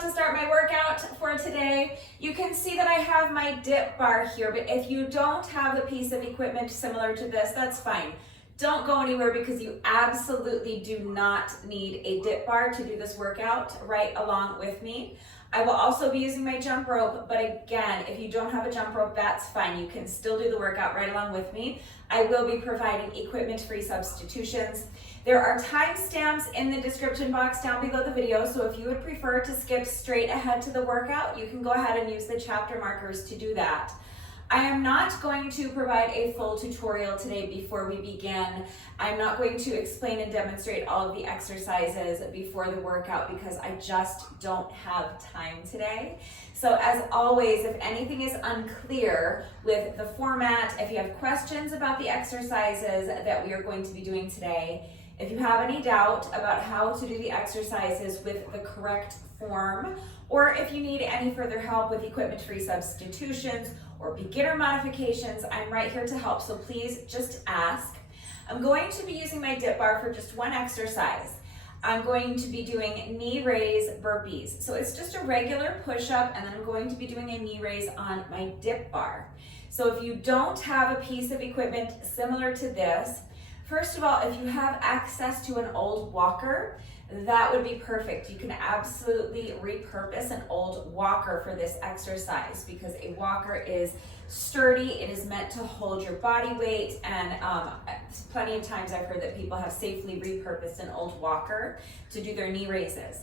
about to start my workout for today. You can see that I have my dip bar here, but if you don't have a piece of equipment similar to this, that's fine. Don't go anywhere because you absolutely do not need a dip bar to do this workout right along with me. I will also be using my jump rope, but again, if you don't have a jump rope, that's fine. You can still do the workout right along with me. I will be providing equipment-free substitutions. There are timestamps in the description box down below the video, so if you would prefer to skip straight ahead to the workout, you can go ahead and use the chapter markers to do that. I am not going to provide a full tutorial today before we begin. I'm not going to explain and demonstrate all of the exercises before the workout because I just don't have time today. So as always, if anything is unclear with the format, if you have questions about the exercises that we are going to be doing today, if you have any doubt about how to do the exercises with the correct form, or if you need any further help with equipment-free substitutions or beginner modifications, I'm right here to help, so please just ask. I'm going to be using my dip bar for just one exercise. I'm going to be doing knee raise burpees. So it's just a regular push-up, and then I'm going to be doing a knee raise on my dip bar. So if you don't have a piece of equipment similar to this, first of all, if you have access to an old walker, that would be perfect. You can absolutely repurpose an old walker for this exercise because a walker is sturdy, it is meant to hold your body weight, and plenty of times I've heard that people have safely repurposed an old walker to do their knee raises.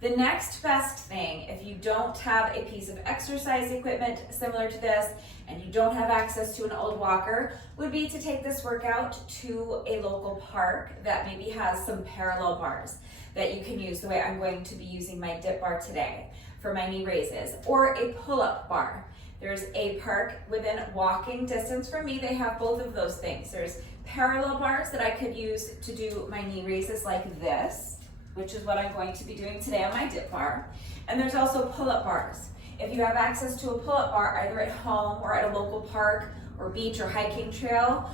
The next best thing, if you don't have a piece of exercise equipment similar to this and you don't have access to an old walker, would be to take this workout to a local park that maybe has some parallel bars that you can use the way I'm going to be using my dip bar today for my knee raises, or a pull-up bar. There's a park within walking distance from me. They have both of those things. There's parallel bars that I could use to do my knee raises like this, which is what I'm going to be doing today on my dip bar. And there's also pull-up bars. If you have access to a pull-up bar either at home or at a local park or beach or hiking trail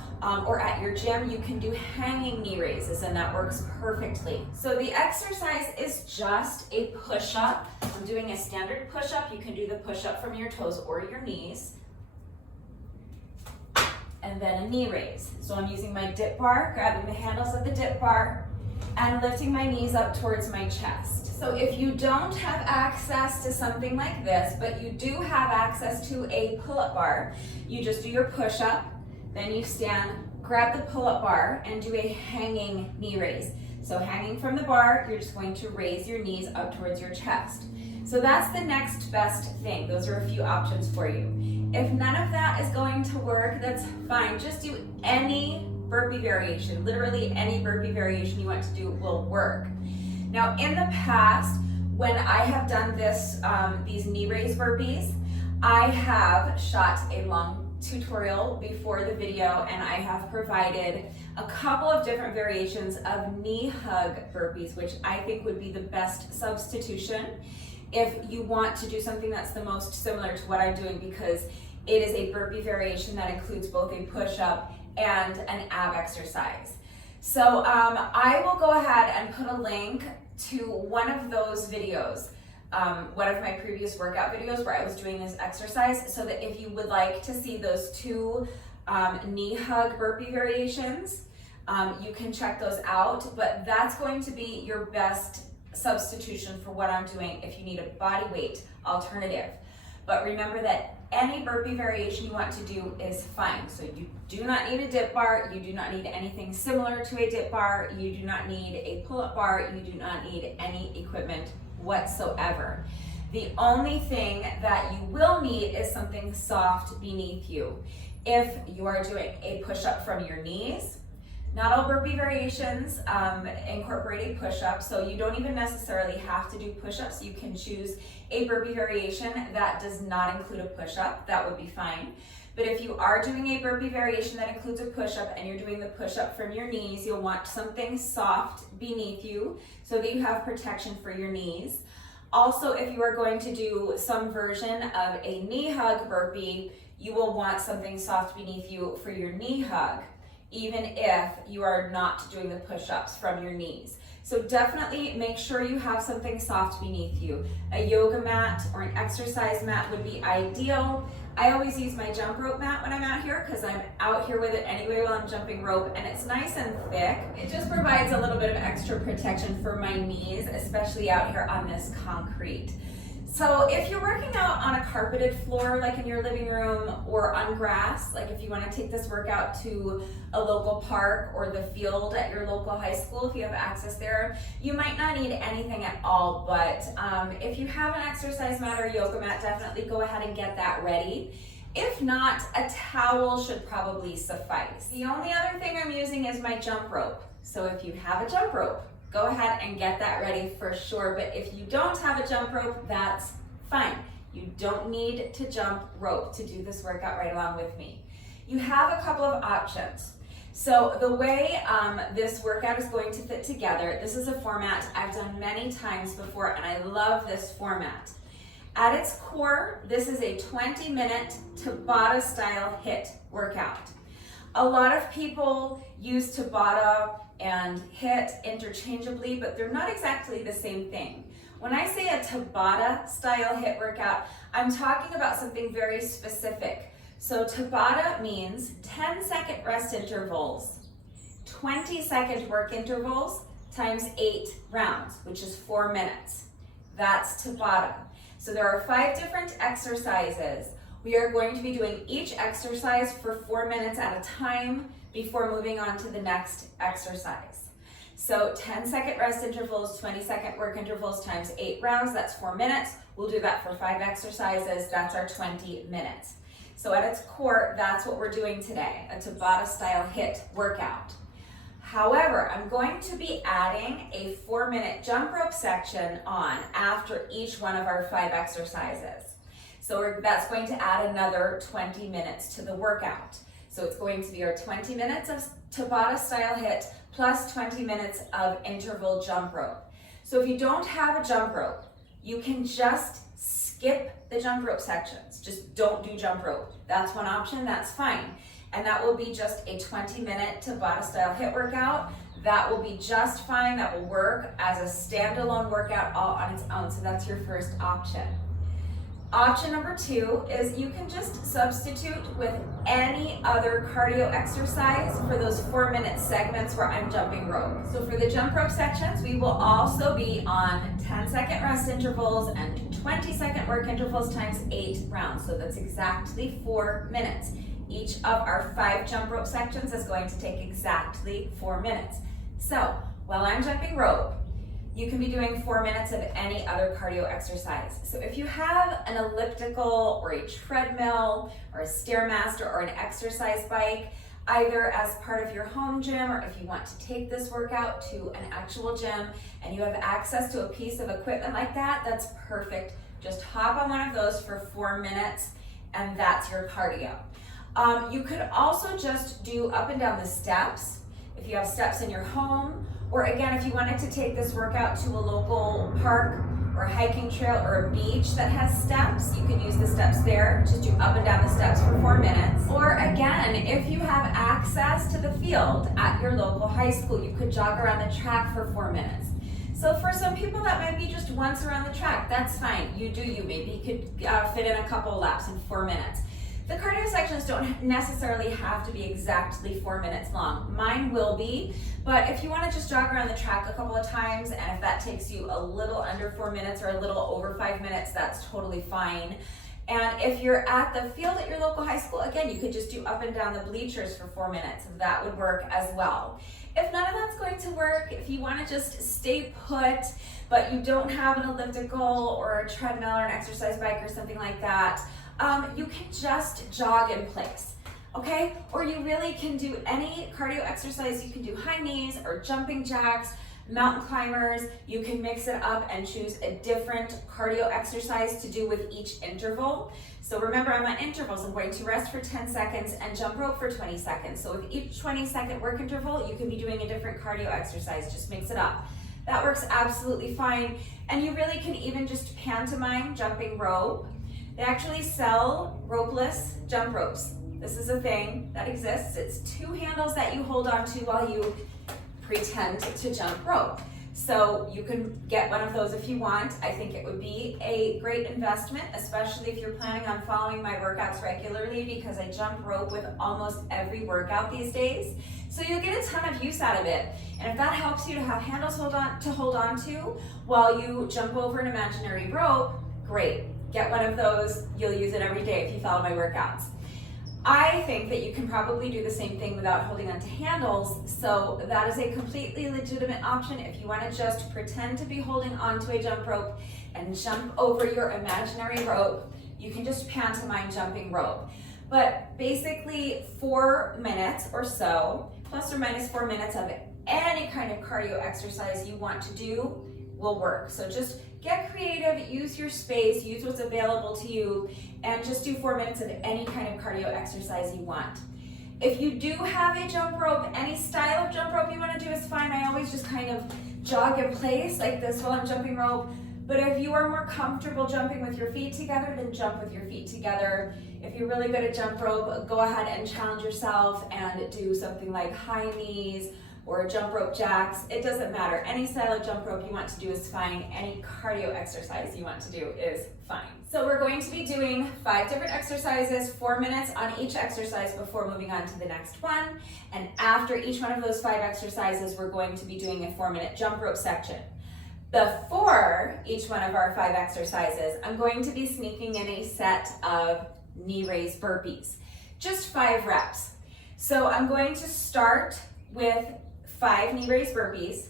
or at your gym, you can do hanging knee raises, and that works perfectly. So the exercise is just a push-up. I'm doing a standard push-up. You can do the push-up from your toes or your knees. And then a knee raise. So I'm using my dip bar, grabbing the handles of the dip bar, and lifting my knees up towards my chest. So if you don't have access to something like this, but you do have access to a pull-up bar, you just do your push-up, then you stand, grab the pull-up bar, and do a hanging knee raise. So hanging from the bar, you're just going to raise your knees up towards your chest. So that's the next best thing. Those are a few options for you. If none of that is going to work, that's fine. Just do any burpee variation. Literally any burpee variation you want to do will work. Now in the past, when I have done this, these knee raise burpees, I have shot a long tutorial before the video, and I have provided a couple of different variations of knee hug burpees, which I think would be the best substitution if you want to do something that's the most similar to what I'm doing, because it is a burpee variation that includes both a push-up and an ab exercise. So I will go ahead and put a link to one of those videos, one of my previous workout videos where I was doing this exercise, so that if you would like to see those two knee hug burpee variations, you can check those out, but that's going to be your best substitution for what I'm doing if you need a body weight alternative. But remember that any burpee variation you want to do is fine. So you do not need a dip bar, you do not need anything similar to a dip bar, you do not need a pull-up bar, you do not need any equipment whatsoever. The only thing that you will need is something soft beneath you. If you are doing a push-up from your knees, not all burpee variations incorporate a push-up, so you don't even necessarily have to do push-ups. You can choose a burpee variation that does not include a push-up. That would be fine. But if you are doing a burpee variation that includes a push-up and you're doing the push-up from your knees, you'll want something soft beneath you so that you have protection for your knees. Also, if you are going to do some version of a knee hug burpee, you will want something soft beneath you for your knee hug, even if you are not doing the push-ups from your knees. So definitely make sure you have something soft beneath you. A yoga mat or an exercise mat would be ideal. I always use my jump rope mat when I'm out here because I'm out here with it anyway while I'm jumping rope, and it's nice and thick. It just provides a little bit of extra protection for my knees, especially out here on this concrete. So if you're working out on a carpeted floor, like in your living room, or on grass, like if you want to take this workout to a local park or the field at your local high school, if you have access there, you might not need anything at all. But if you have an exercise mat or yoga mat, definitely go ahead and get that ready. If not, a towel should probably suffice. The only other thing I'm using is my jump rope. So if you have a jump rope, go ahead and get that ready for sure. But if you don't have a jump rope, that's fine. You don't need to jump rope to do this workout right along with me. You have a couple of options. So the way this workout is going to fit together, this is a format I've done many times before, and I love this format. At its core, this is a 20-minute Tabata style HIIT workout. A lot of people use Tabata and HIIT interchangeably, but they're not exactly the same thing. When I say a Tabata style HIIT workout, I'm talking about something very specific. So Tabata means 10-second rest intervals, 20-second work intervals times 8 rounds, which is 4 minutes. That's Tabata. So there are 5 different exercises. We are going to be doing each exercise for 4 minutes at a time before moving on to the next exercise. So 10-second rest intervals, 20-second work intervals times 8 rounds, that's 4 minutes. We'll do that for 5 exercises, that's our 20 minutes. So at its core, that's what we're doing today, a Tabata style HIIT workout. However, I'm going to be adding a 4-minute jump rope section on after each one of our 5 exercises. So that's going to add another 20 minutes to the workout. So it's going to be our 20 minutes of Tabata style HIIT plus 20 minutes of interval jump rope. So if you don't have a jump rope, you can just skip the jump rope sections. Just don't do jump rope. That's one option, that's fine. And that will be just a 20-minute Tabata style HIIT workout. That will be just fine. That will work as a standalone workout all on its own. So that's your first option. Option number 2 is you can just substitute with any other cardio exercise for those 4-minute segments where I'm jumping rope. So for the jump rope sections, we will also be on 10-second rest intervals and 20-second work intervals times 8 rounds. So that's exactly 4 minutes. Each of our 5 jump rope sections is going to take exactly 4 minutes. So while I'm jumping rope, you can be doing 4 minutes of any other cardio exercise. So if you have an elliptical or a treadmill or a Stairmaster or an exercise bike, either as part of your home gym or if you want to take this workout to an actual gym and you have access to a piece of equipment like that, that's perfect. Just hop on one of those for 4 minutes and that's your cardio. You could also just do up and down the steps if you have steps in your home, or again, if you wanted to take this workout to a local park or a hiking trail or a beach that has steps, you could use the steps there. Just do up and down the steps for 4 minutes. Or again, if you have access to the field at your local high school, you could jog around the track for 4 minutes. So for some people that might be just once around the track, that's fine. You do you. Maybe you could fit in a couple laps in 4 minutes. The cardio sections don't necessarily have to be exactly 4 minutes long. Mine will be, but if you want to just jog around the track a couple of times, and if that takes you a little under 4 minutes or a little over 5 minutes, that's totally fine. And if you're at the field at your local high school, again, you could just do up and down the bleachers for 4 minutes. That would work as well. If none of that's going to work, if you want to just stay put, but you don't have an elliptical or a treadmill or an exercise bike or something like that, you can just jog in place, okay? Or you really can do any cardio exercise. You can do high knees or jumping jacks, mountain climbers. You can mix it up and choose a different cardio exercise to do with each interval. So remember, I'm on intervals. I'm going to rest for 10 seconds and jump rope for 20 seconds. So with each 20-second work interval, you can be doing a different cardio exercise. Just mix it up. That works absolutely fine. And you really can even just pantomime jumping rope. They actually sell ropeless jump ropes. This is a thing that exists. It's 2 handles that you hold on to while you pretend to jump rope. So you can get one of those if you want. I think it would be a great investment, especially if you're planning on following my workouts regularly, because I jump rope with almost every workout these days. So you'll get a ton of use out of it. And if that helps you to have handles hold on to while you jump over an imaginary rope, great. Get one of those. You'll use it every day if you follow my workouts. I think that you can probably do the same thing without holding onto handles, so that is a completely legitimate option if you want to just pretend to be holding onto a jump rope and jump over your imaginary rope. You can just pantomime jumping rope. But basically 4 minutes or so, plus or minus 4 minutes of any kind of cardio exercise you want to do will work. So just get creative, use your space, use what's available to you, and just do 4 minutes of any kind of cardio exercise you want. If you do have a jump rope, any style of jump rope you want to do is fine. I always just kind of jog in place like this while I'm jumping rope. But if you are more comfortable jumping with your feet together, then jump with your feet together. If you're really good at jump rope, go ahead and challenge yourself and do something like high knees or jump rope jacks. It doesn't matter. Any style of jump rope you want to do is fine. Any cardio exercise you want to do is fine. So we're going to be doing 5 different exercises, 4 minutes on each exercise before moving on to the next one. And after each one of those 5 exercises, we're going to be doing a 4-minute jump rope section. Before each one of our 5 exercises, I'm going to be sneaking in a set of knee raise burpees, just 5 reps. So I'm going to start with 5 knee raise burpees.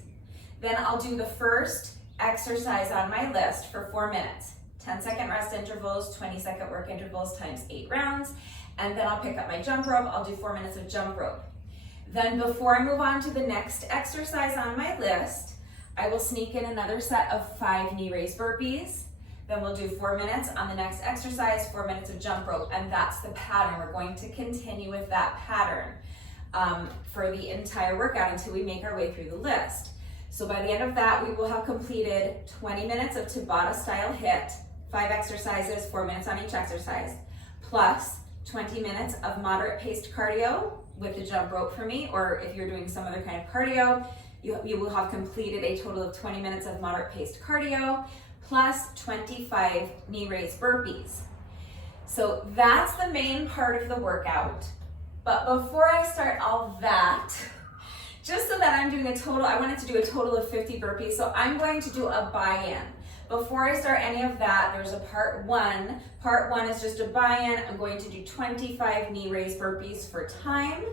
Then I'll do the first exercise on my list for 4 minutes. 10-second rest intervals, 20-second work intervals times 8 rounds. And then I'll pick up my jump rope. I'll do 4 minutes of jump rope. Then before I move on to the next exercise on my list, I will sneak in another set of 5 knee raise burpees. Then we'll do 4 minutes on the next exercise, 4 minutes of jump rope. And that's the pattern. We're going to continue with that pattern for the entire workout until we make our way through the list. So by the end of that, we will have completed 20 minutes of Tabata style HIIT, 5 exercises, 4 minutes on each exercise, plus 20 minutes of moderate paced cardio with the jump rope for me, or if you're doing some other kind of cardio, you will have completed a total of 20 minutes of moderate paced cardio, plus 25 knee raise burpees. So that's the main part of the workout. But before I start all that, just so that I'm doing a total, I wanted to do a total of 50 burpees, so I'm going to do a buy-in. Before I start any of that, there's a part 1. Part 1 is just a buy-in. I'm going to do 25 knee raise burpees for time,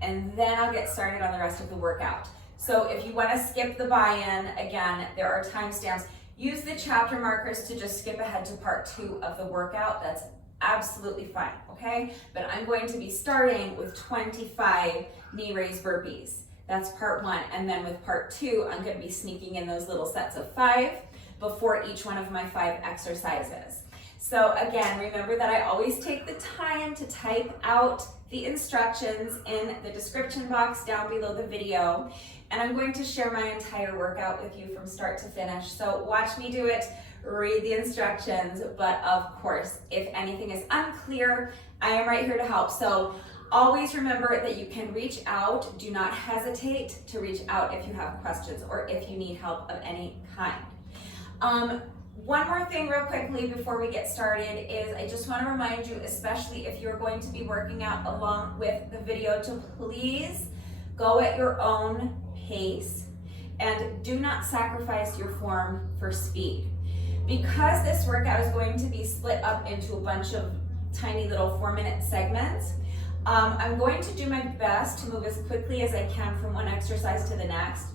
and then I'll get started on the rest of the workout. So if you want to skip the buy-in, again, there are timestamps. Use the chapter markers to just skip ahead to part 2 of the workout. That's absolutely fine, okay? But I'm going to be starting with 25 knee raise burpees. That's part 1. And then with part 2, I'm going to be sneaking in those little sets of 5 before each one of my 5 exercises. So again, remember that I always take the time to type out the instructions in the description box down below the video. And I'm going to share my entire workout with you from start to finish. So watch me do it, read the instructions, but of course, if anything is unclear, I am right here to help. So always remember that you can reach out. Do not hesitate to reach out if you have questions or if you need help of any kind. One more thing real quickly before we get started is I just want to remind you, especially if you're going to be working out along with the video, to please go at your own pace and do not sacrifice your form for speed. Because this workout is going to be split up into a bunch of tiny little 4-minute segments, I'm going to do my best to move as quickly as I can from one exercise to the next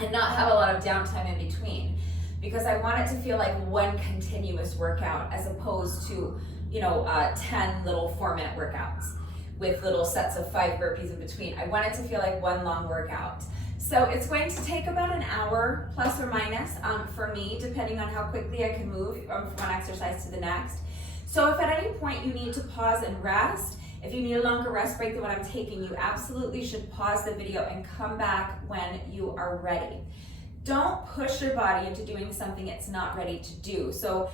and not have a lot of downtime in between, because I want it to feel like one continuous workout as opposed to, 10 little 4-minute workouts with little sets of 5 burpees in between. I want it to feel like one long workout. So it's going to take about an hour plus or minus for me, depending on how quickly I can move from one exercise to the next. So if at any point you need to pause and rest, if you need a longer rest break than what I'm taking, you absolutely should pause the video and come back when you are ready. Don't push your body into doing something it's not ready to do. So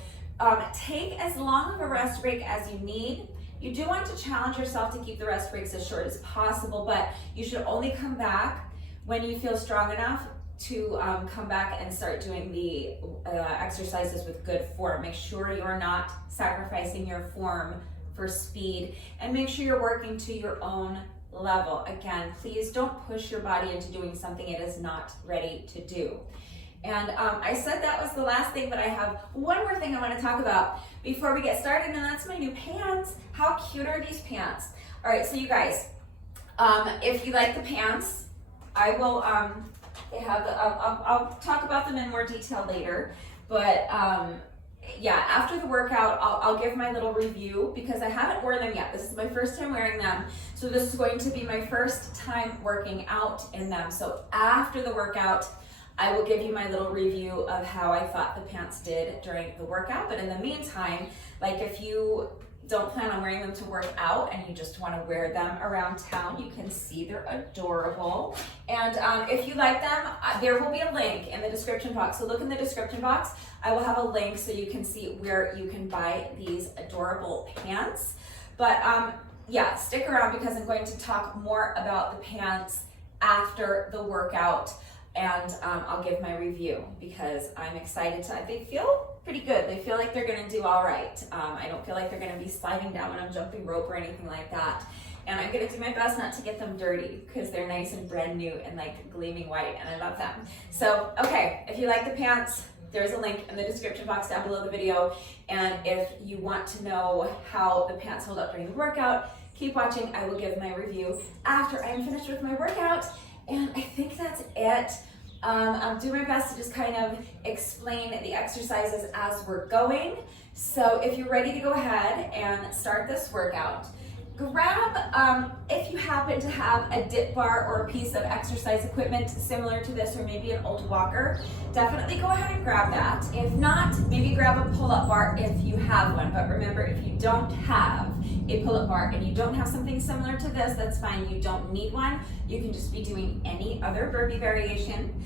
take as long of a rest break as you need. You do want to challenge yourself to keep the rest breaks as short as possible, but you should only come back when you feel strong enough to come back and start doing the exercises with good form. Make sure you're not sacrificing your form for speed, and make sure you're working to your own level. Again, please don't push your body into doing something it is not ready to do. And I said that was the last thing, but I have one more thing I want to talk about before we get started, and that's my new pants. How cute are these pants? All right, so you guys, if you like the pants, I will, they have the, I'll talk about them in more detail later, but yeah, after the workout, I'll give my little review because I haven't worn them yet. This is my first time wearing them. So this is going to be my first time working out in them. So after the workout, I will give you my little review of how I thought the pants did during the workout. But in the meantime, like if you don't plan on wearing them to work out and you just want to wear them around town, you can see they're adorable. And if you like them, there will be a link in the description box. So look in the description box. I will have a link so you can see where you can buy these adorable pants. But yeah, stick around because I'm going to talk more about the pants after the workout, and I'll give my review because I'm excited they feel pretty good. They feel like they're gonna do all right. I don't feel like they're gonna be sliding down when I'm jumping rope or anything like that. And I'm gonna do my best not to get them dirty because they're nice and brand new and like gleaming white, and I love them. So, okay, if you like the pants, there's a link in the description box down below the video. And if you want to know how the pants hold up during the workout, keep watching. I will give my review after I'm finished with my workout. And I think that's it. I'll do my best to just kind of explain the exercises as we're going. So if you're ready to go ahead and start this workout, grab, if you happen to have a dip bar or a piece of exercise equipment similar to this, or maybe an old walker, definitely go ahead and grab that. If not, maybe grab a pull-up bar if you have one. But remember, if you don't have a pull-up bar and you don't have something similar to this, that's fine. You don't need one. You can just be doing any other burpee variation.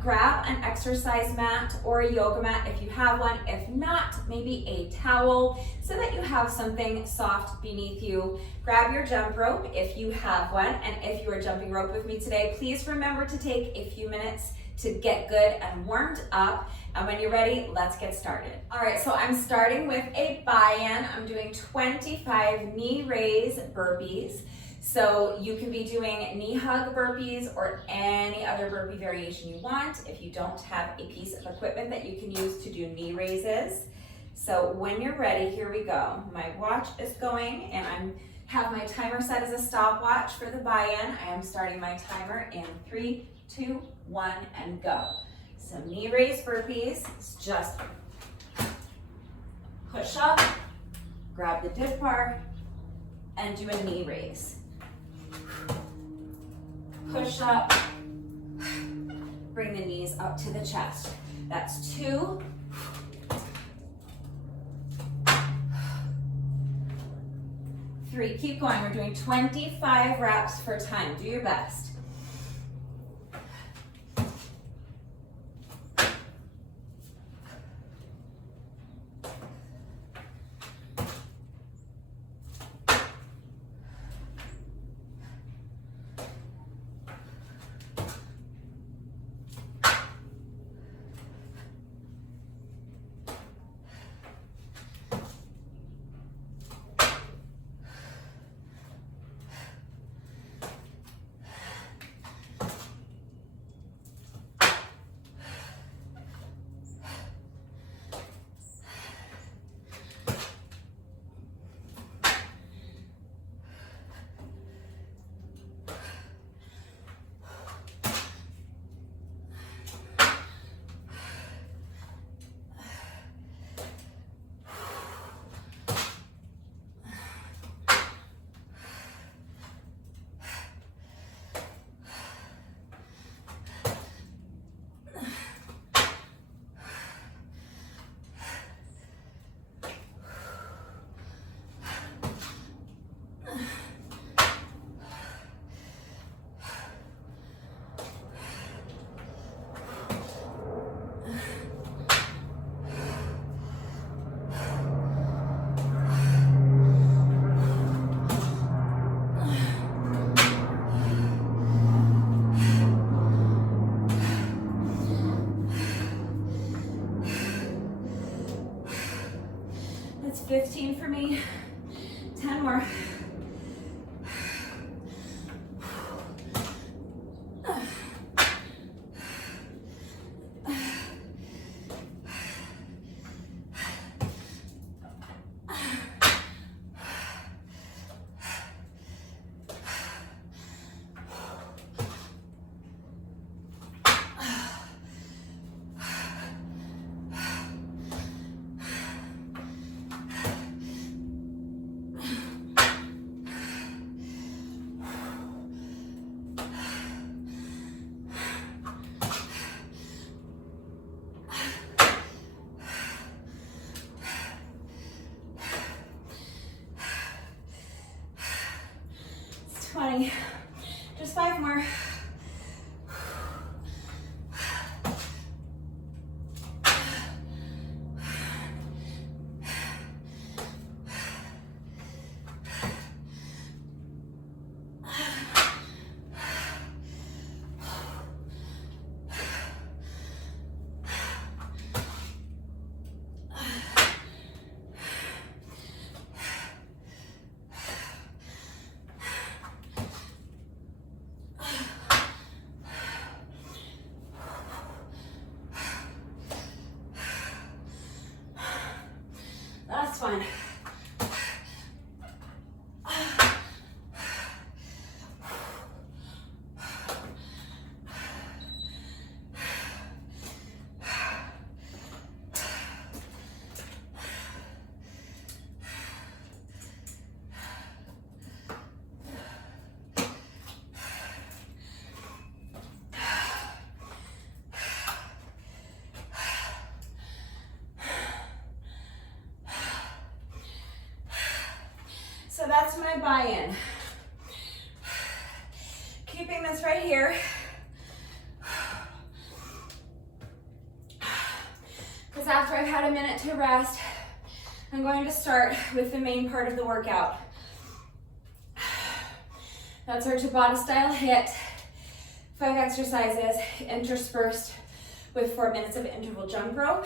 Grab an exercise mat or a yoga mat if you have one. If not, maybe a towel so that you have something soft beneath you. Grab your jump rope if you have one. And if you are jumping rope with me today, please remember to take a few minutes to get good and warmed up. And when you're ready, let's get started. All right, so I'm starting with a buy-in. I'm doing 25 knee raise burpees. So you can be doing knee hug burpees or any other burpee variation you want if you don't have a piece of equipment that you can use to do knee raises. So when you're ready, here we go. My watch is going and I have my timer set as a stopwatch for the buy-in. I am starting my timer in 3, 2, 1, and go. So knee raise burpees, it's just push up, grab the dip bar, and do a knee raise. Push up, bring the knees up to the chest. That's 2. 3, keep going. We're doing 25 reps for time. Do your best. 15 for me. 10 more. Just 5 more. That's fine. So that's my buy-in. Keeping this right here. Because after I've had a minute to rest, I'm going to start with the main part of the workout. That's our Tabata style HIIT. 5 exercises interspersed with 4 minutes of interval jump rope.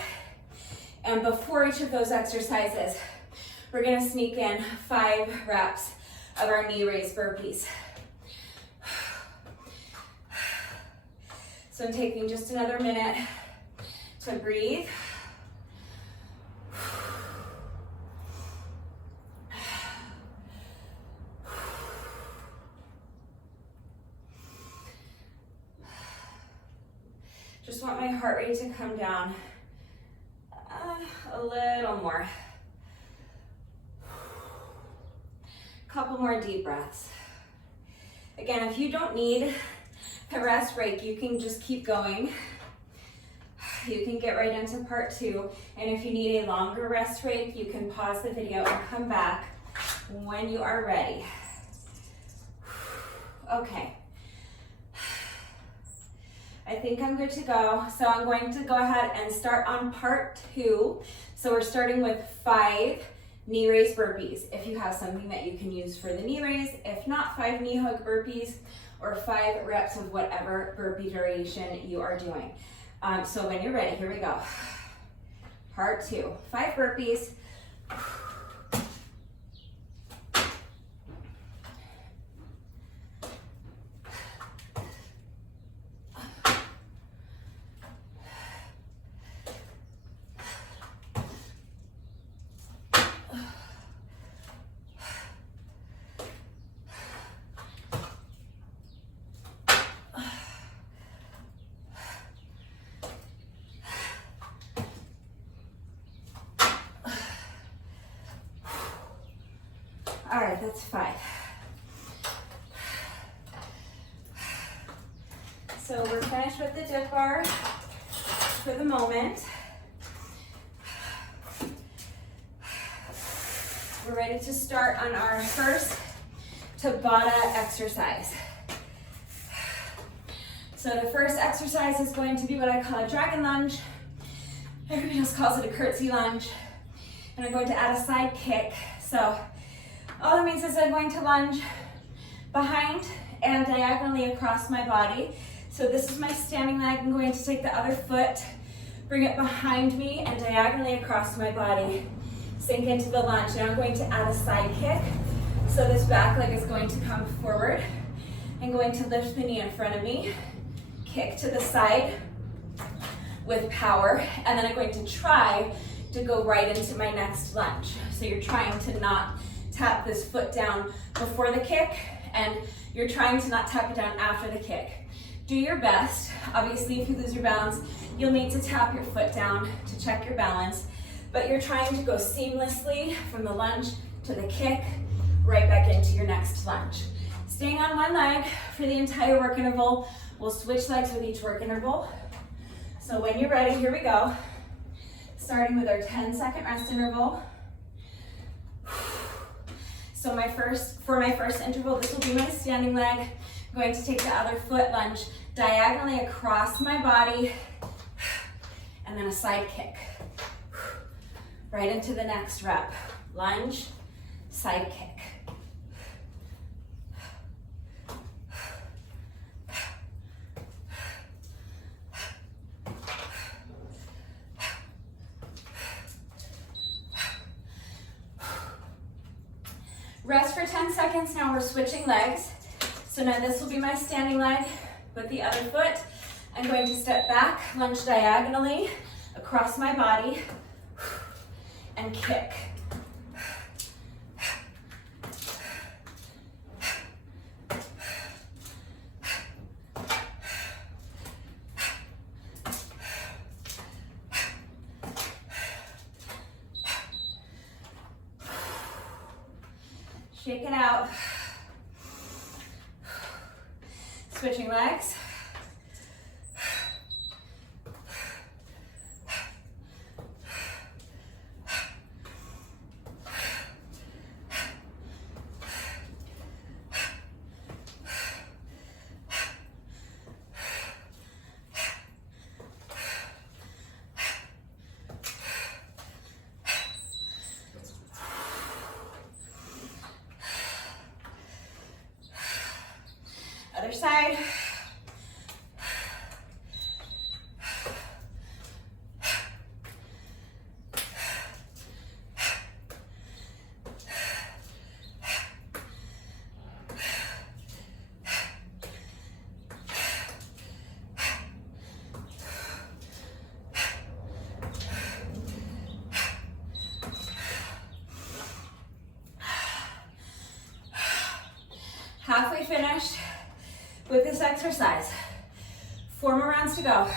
And before each of those exercises, we're gonna sneak in 5 reps of our knee raise burpees. So I'm taking just another minute to breathe. Just want my heart rate to come down a little more. Couple more deep breaths. Again, if you don't need a rest break, you can just keep going. You can get right into part 2. And if you need a longer rest break, you can pause the video and come back when you are ready. Okay. I think I'm good to go. So I'm going to go ahead and start on part 2. So we're starting with 5 knee raise burpees. If you have something that you can use for the knee raise, if not, 5 knee hug burpees or 5 reps of whatever burpee variation you are doing. So when you're ready, here we go. Part 2, 5 burpees. All right, that's 5. So we're finished with the dip bar for the moment. We're ready to start on our first Tabata exercise. So the first exercise is going to be what I call a dragon lunge. Everybody else calls it a curtsy lunge. And I'm going to add a side kick. So all that means is I'm going to lunge behind and diagonally across my body. So this is my standing leg. I'm going to take the other foot, bring it behind me and diagonally across my body. Sink into the lunge. Now I'm going to add a side kick. So this back leg is going to come forward. I'm going to lift the knee in front of me, kick to the side with power, and then I'm going to try to go right into my next lunge. So you're trying to not tap this foot down before the kick, and you're trying to not tap it down after the kick. Do your best. Obviously, if you lose your balance, you'll need to tap your foot down to check your balance, but you're trying to go seamlessly from the lunge to the kick, right back into your next lunge. Staying on one leg for the entire work interval. We'll switch legs with each work interval. So when you're ready, here we go. Starting with our 10-second rest interval. So for my first interval, this will be my standing leg. I'm going to take the other foot, lunge diagonally across my body, and then a side kick. Right into the next rep. Lunge, side kick. Rest for 10 seconds. Now we're switching legs. So now this will be my standing leg with the other foot. I'm going to step back, lunge diagonally across my body, and kick. Shake it out. Switching legs. Other side. Halfway finished with this exercise. 4 more rounds to go.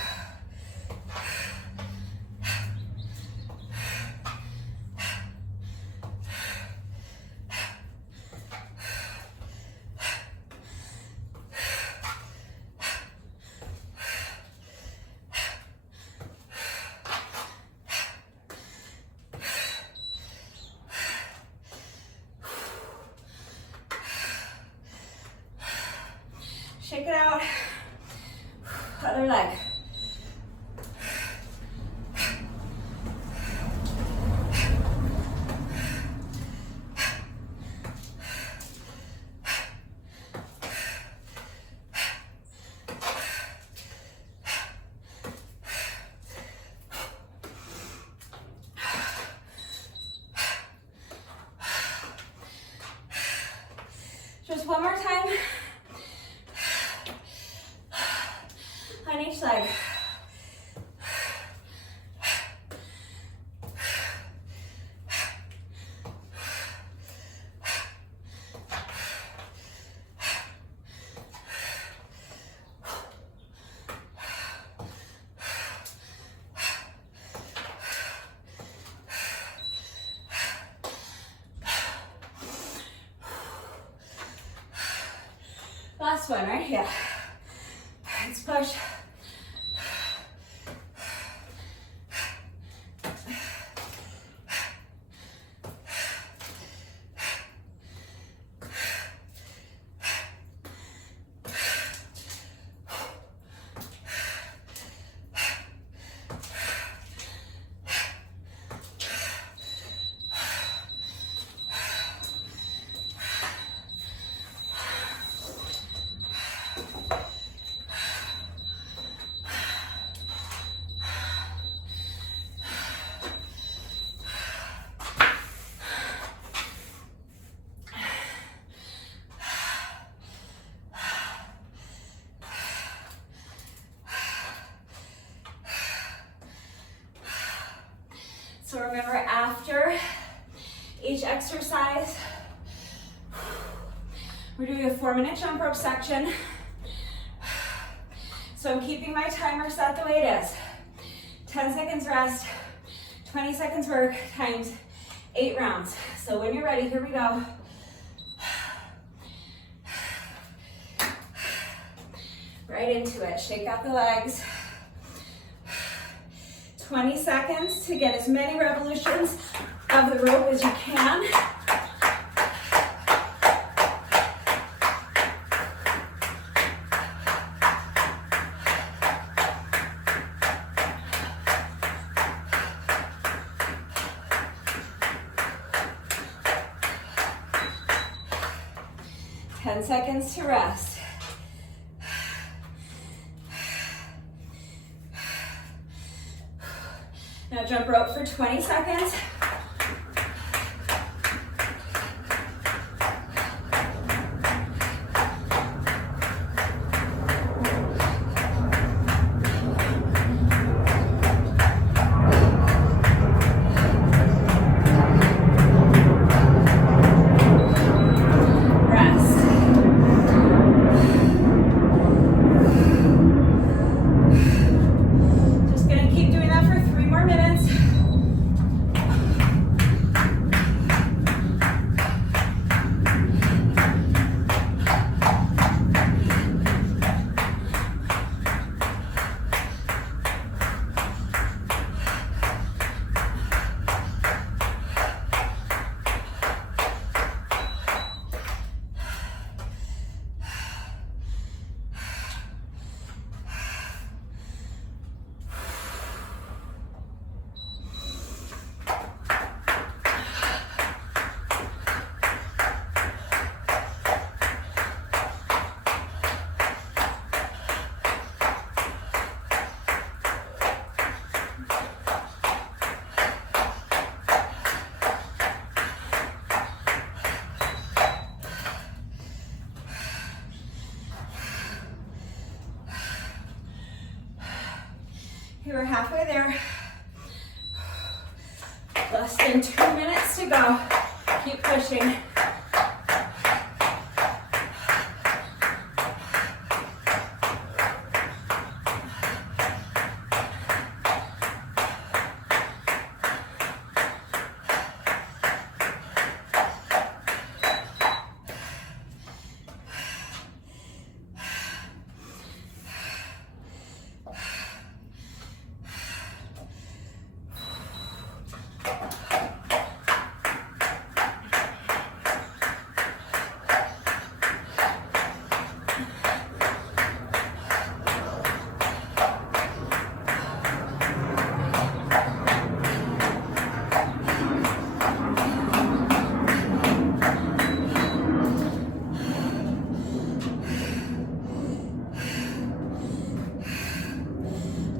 Shake it out. Other leg. Just one more time. On each leg. Last one, right? Yeah. Let's push. So remember, after each exercise, we're doing a 4-minute jump rope section. So I'm keeping my timer set the way it is. 10 seconds rest, 20 seconds work, times 8 rounds. So when you're ready, here we go. Right into it. Shake out the legs. 20 seconds to get as many revolutions of the rope as you can. Seconds to rest. Now jump rope for 20 seconds. Okay, we're halfway there. Less than 2 minutes to go. Keep pushing.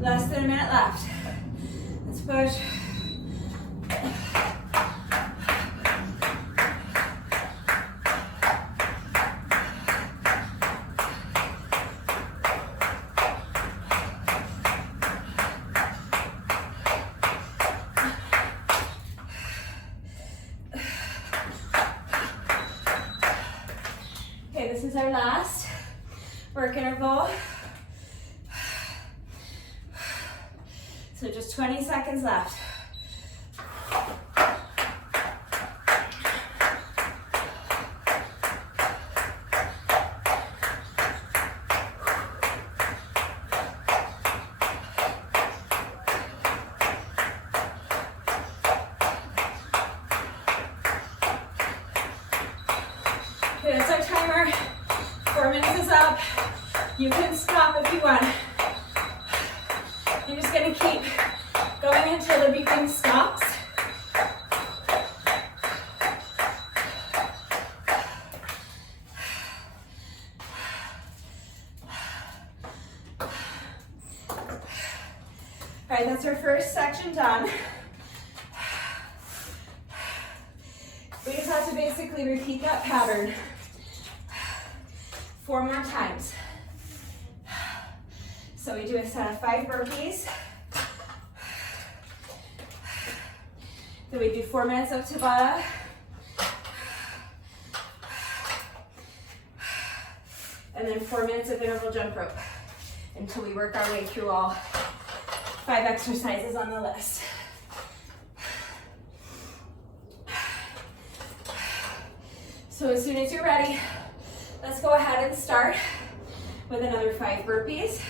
Less than a minute left. Let's push. Okay, this is our last work interval. So just 20 seconds left. Okay, that's our timer. 4 minutes is up. You can stop if you want. You're just gonna keep going until the beeping stops. All right, that's our first section done. We just have to basically repeat that pattern 4 more times. So we do a set of 5 burpees. Then we do 4 minutes of Tabata. And then 4 minutes of interval jump rope until we work our way through all 5 exercises on the list. So as soon as you're ready, let's go ahead and start with another 5 burpees.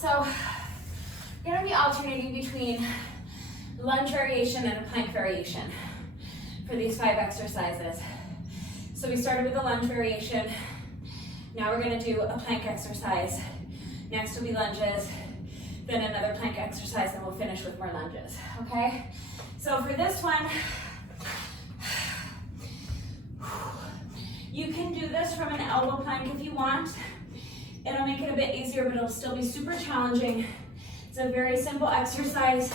So we're going to be alternating between lunge variation and a plank variation for these 5 exercises. So we started with the lunge variation. Now we're going to do a plank exercise. Next will be lunges, then another plank exercise, and we'll finish with more lunges, okay? So for this one, you can do this from an elbow plank if you want. It'll make it a bit easier, but it'll still be super challenging. It's a very simple exercise.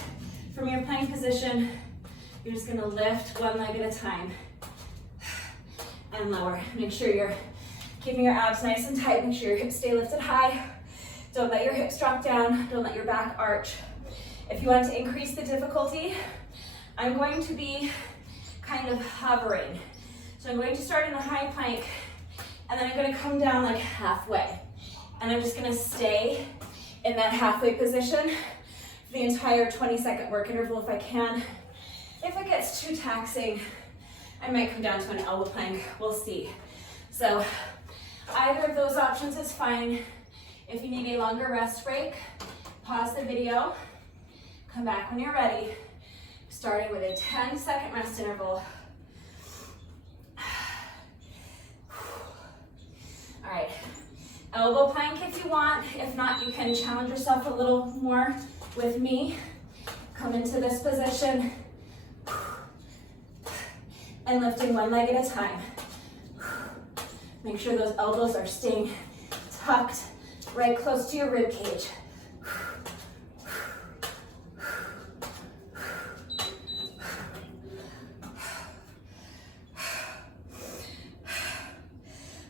From your plank position, you're just gonna lift one leg at a time and lower. Make sure you're keeping your abs nice and tight. Make sure your hips stay lifted high. Don't let your hips drop down. Don't let your back arch. If you want to increase the difficulty, I'm going to be kind of hovering. So I'm going to start in the high plank, and then I'm gonna come down like halfway. And I'm just gonna stay in that halfway position for the entire 20-second work interval if I can. If it gets too taxing, I might come down to an elbow plank, we'll see. So either of those options is fine. If you need a longer rest break, pause the video, come back when you're ready, starting with a 10-second rest interval. All right. Elbow plank if you want. If not, you can challenge yourself a little more with me. Come into this position and lifting one leg at a time. Make sure those elbows are staying tucked right close to your rib cage.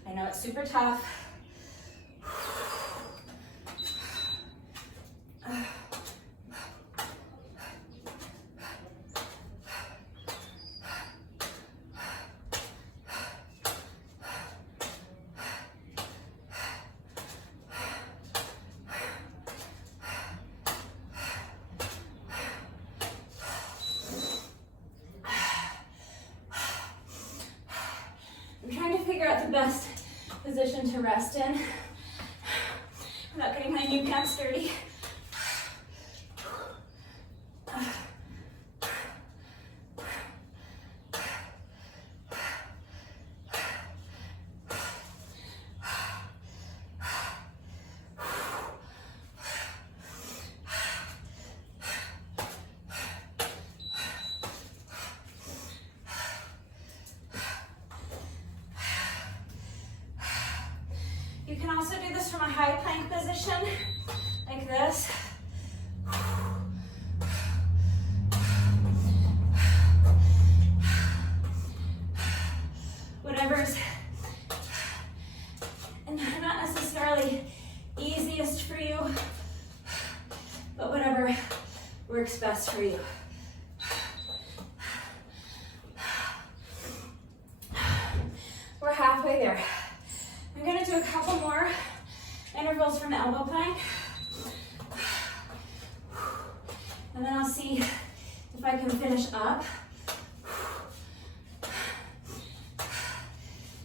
I know it's super tough. Figure out the best position to rest in without getting my knee pads dirty. You can also do this from a high plank position, like this. Whatever's not necessarily easiest for you, but whatever works best for you. We're halfway there. I'm going to do a couple more intervals from the elbow plank. And then I'll see if I can finish up.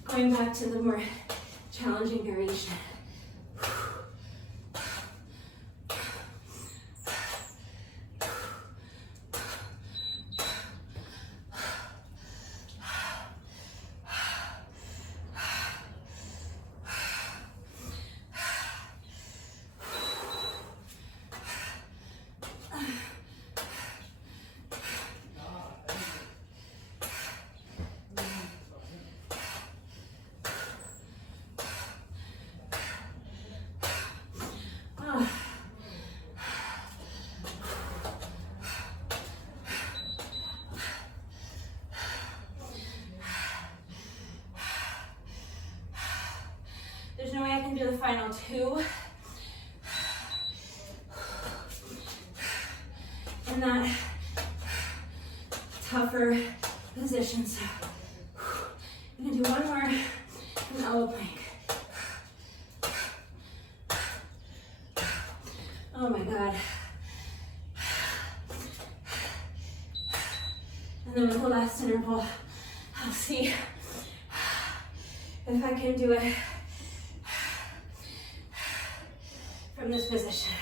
Going back to the more challenging variation. final 2. In that tougher position. So I'm gonna do one more in elbow plank. Oh my God. And then with the last interval, I'll see if I can do it from this position.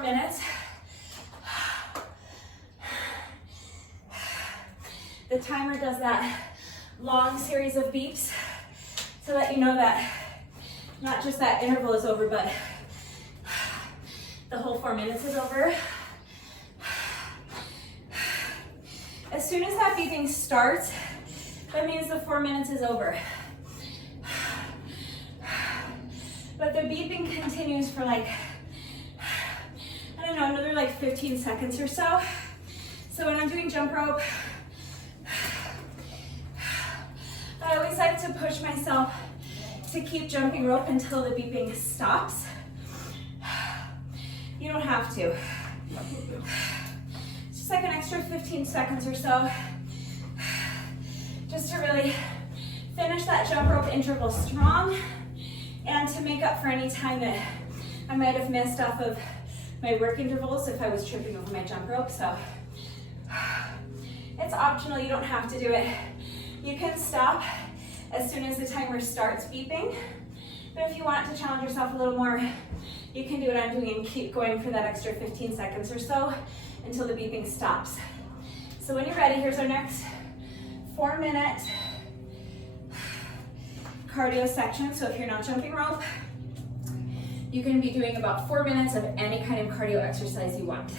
Minutes. The timer does that long series of beeps to let you know that not just that interval is over, but the whole 4 minutes is over. As soon as that beeping starts, that means the 4 minutes is over. But the beeping continues for like, I don't know, another like 15 seconds or so. So when I'm doing jump rope, I always like to push myself to keep jumping rope until the beeping stops. You don't have to. It's just like an extra 15 seconds or so, just to really finish that jump rope interval strong and to make up for any time that I might have missed off of my work intervals if I was tripping over my jump rope. So it's optional, you don't have to do it. You can stop as soon as the timer starts beeping, but if you want to challenge yourself a little more, you can do what I'm doing and keep going for that extra 15 seconds or so until the beeping stops. So when you're ready, here's our next 4-minute cardio section. So if you're not jumping rope, you can be doing about 4 minutes of any kind of cardio exercise you want.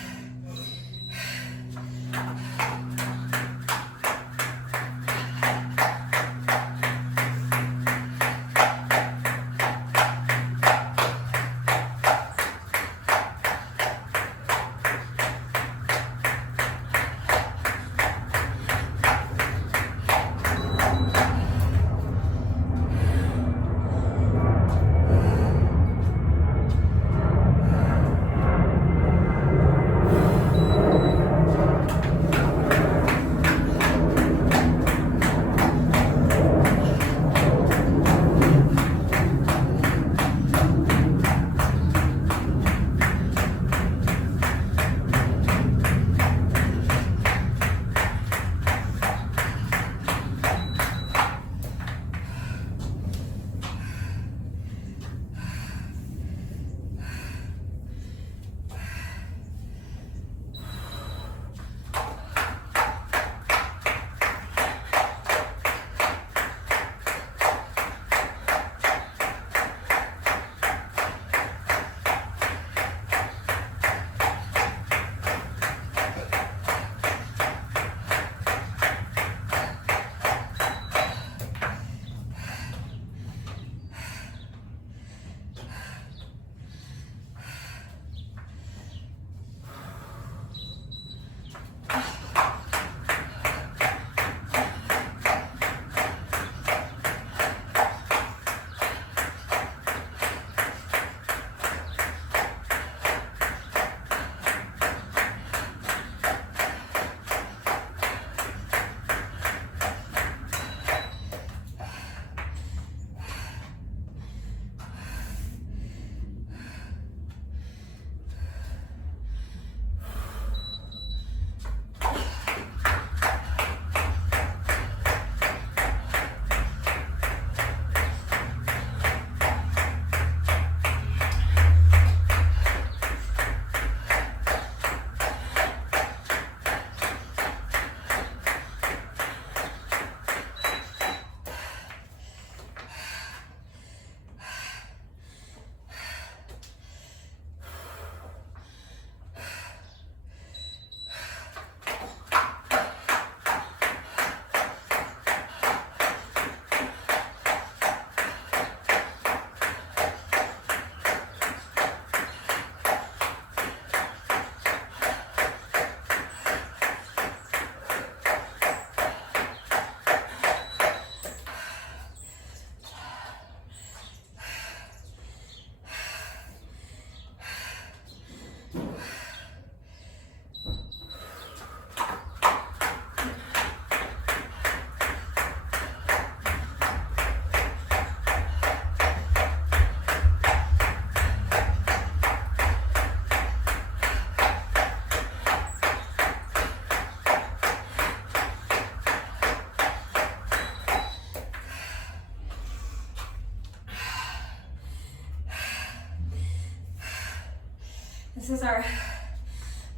This is our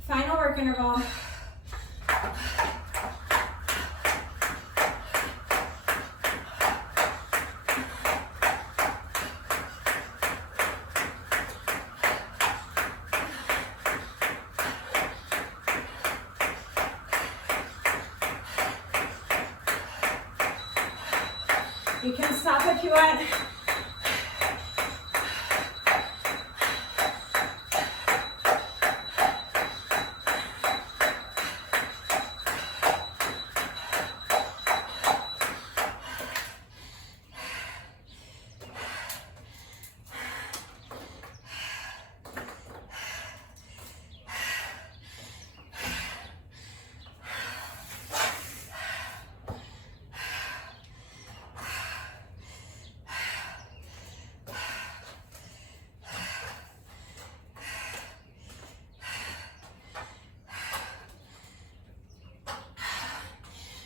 final work interval. You can stop if you want.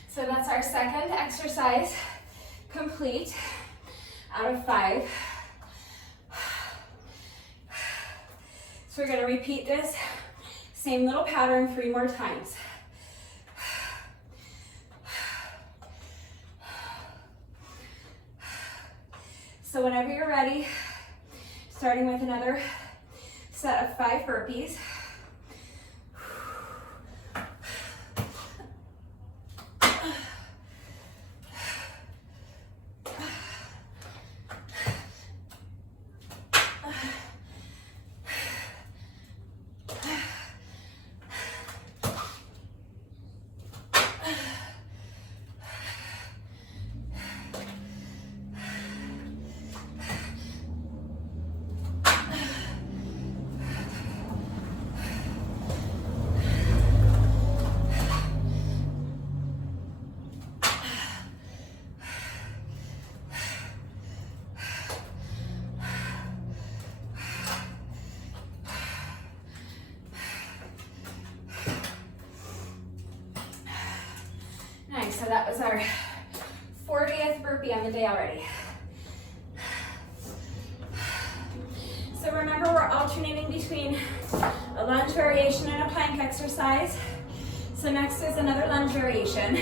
So that's our second exercise complete out of 5. So we're going to repeat this same little pattern 3 more times. So whenever you're ready, starting with another set of 5 burpees. So that was our 40th burpee on the day already. So remember, we're alternating between a lunge variation and a plank exercise. So next is another lunge variation.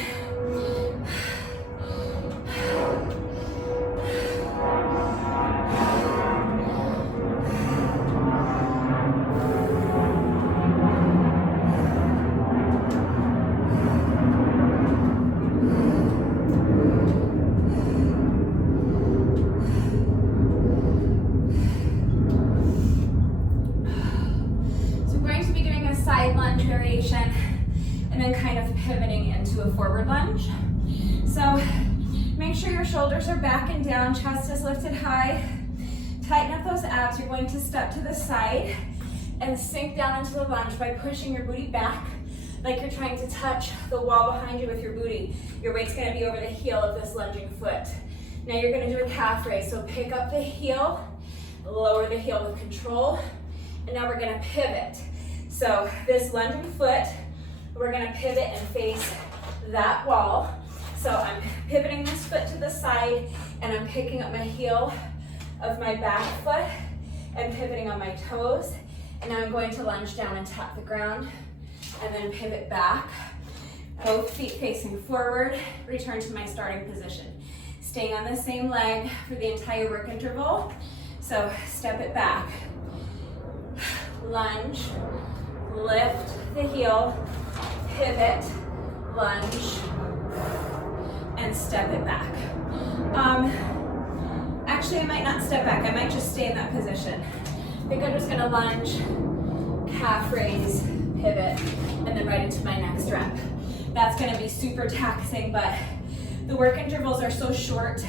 And then kind of pivoting into a forward lunge. So make sure your shoulders are back and down, chest is lifted high. Tighten up those abs. You're going to step to the side and sink down into the lunge by pushing your booty back like you're trying to touch the wall behind you with your booty. Your weight's going to be over the heel of this lunging foot. Now you're going to do a calf raise. So pick up the heel, lower the heel with control, and now we're going to pivot. So this lunging foot, we're gonna pivot and face that wall. So I'm pivoting this foot to the side and I'm picking up my heel of my back foot and pivoting on my toes. And now I'm going to lunge down and tap the ground and then pivot back. Both feet facing forward, return to my starting position. Staying on the same leg for the entire work interval. So step it back, lunge, lift the heel, pivot, lunge, and step it back. Actually, I might not step back. I might just stay in that position. I think I'm just gonna lunge, calf raise, pivot, and then right into my next rep. That's gonna be super taxing, but the work intervals are so short,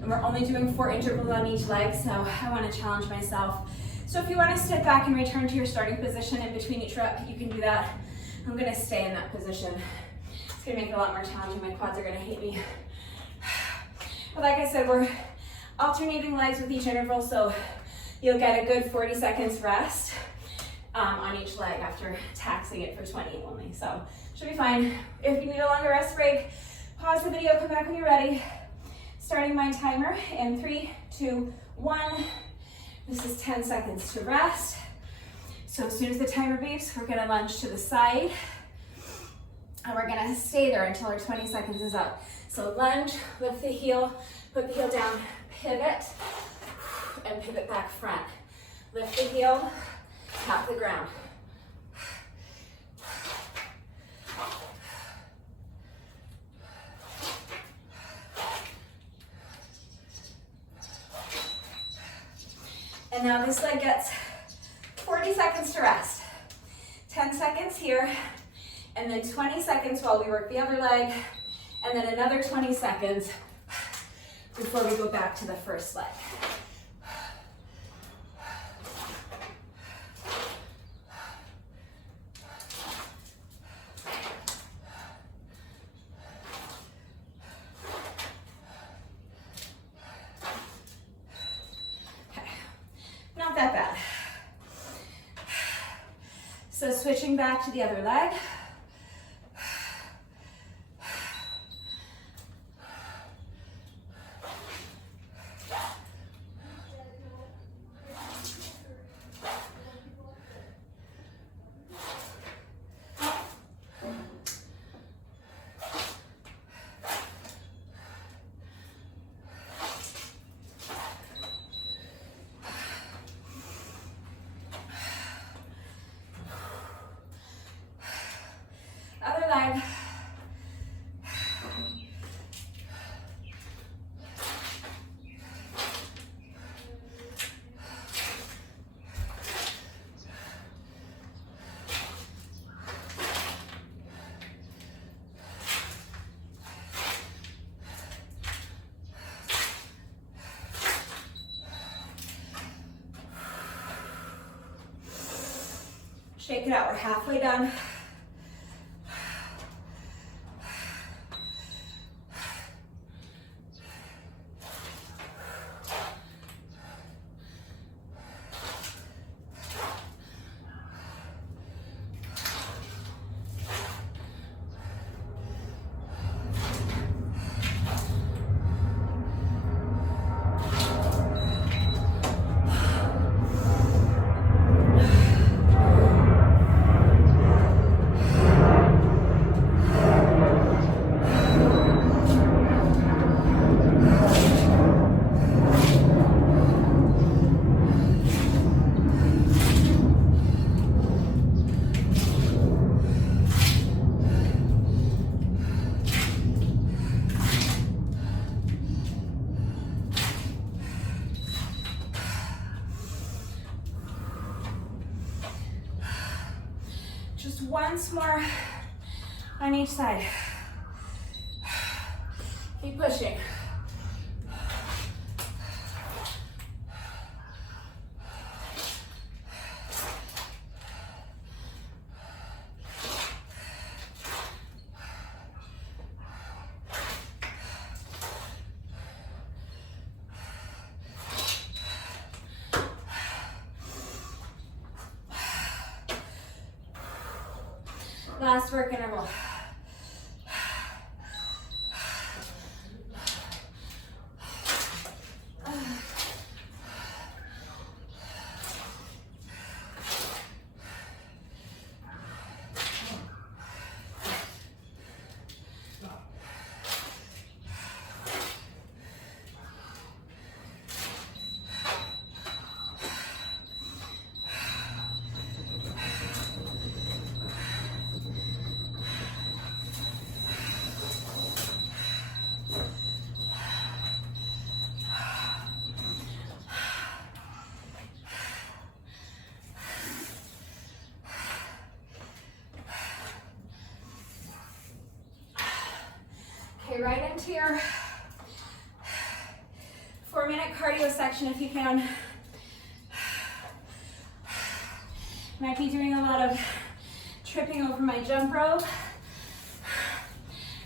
and we're only doing 4 intervals on each leg, so I wanna challenge myself. So if you wanna step back and return to your starting position in between each rep, you can do that. I'm gonna stay in that position. It's gonna make it a lot more challenging. My quads are gonna hate me. But like I said, we're alternating legs with each interval, so you'll get a good 40 seconds rest on each leg after taxing it for 20 only. So should be fine. If you need a longer rest break, pause the video, come back when you're ready. Starting my timer in 3, 2, 1. This is 10 seconds to rest. So as soon as the timer beeps, we're gonna lunge to the side, and we're gonna stay there until our 20 seconds is up. So lunge, lift the heel, put the heel down, pivot, and pivot back front. Lift the heel, tap the ground. And now this leg gets 40 seconds to rest. 10 seconds here, and then 20 seconds while we work the other leg, and then another 20 seconds before we go back to the first leg. Not that bad. So switching back to the other leg. Other leg. Shake it out, we're halfway done. Just once more on each side. Keep pushing. Last work interval. Okay, right into your 4-minute cardio section if you can. Might be doing a lot of tripping over my jump rope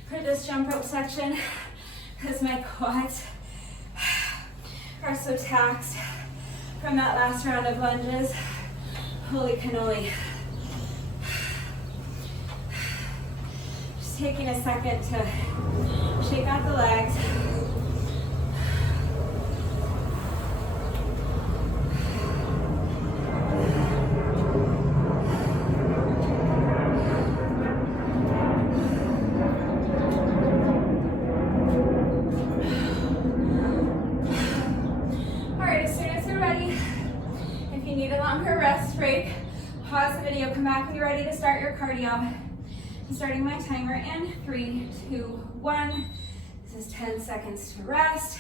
for this jump rope section because my quads are so taxed from that last round of lunges. Holy cannoli. Just taking a second to shake out the legs. need a longer rest break, pause the video, come back when you're ready to start your cardio. I'm starting my timer in 3, 2, 1. This is 10 seconds to rest.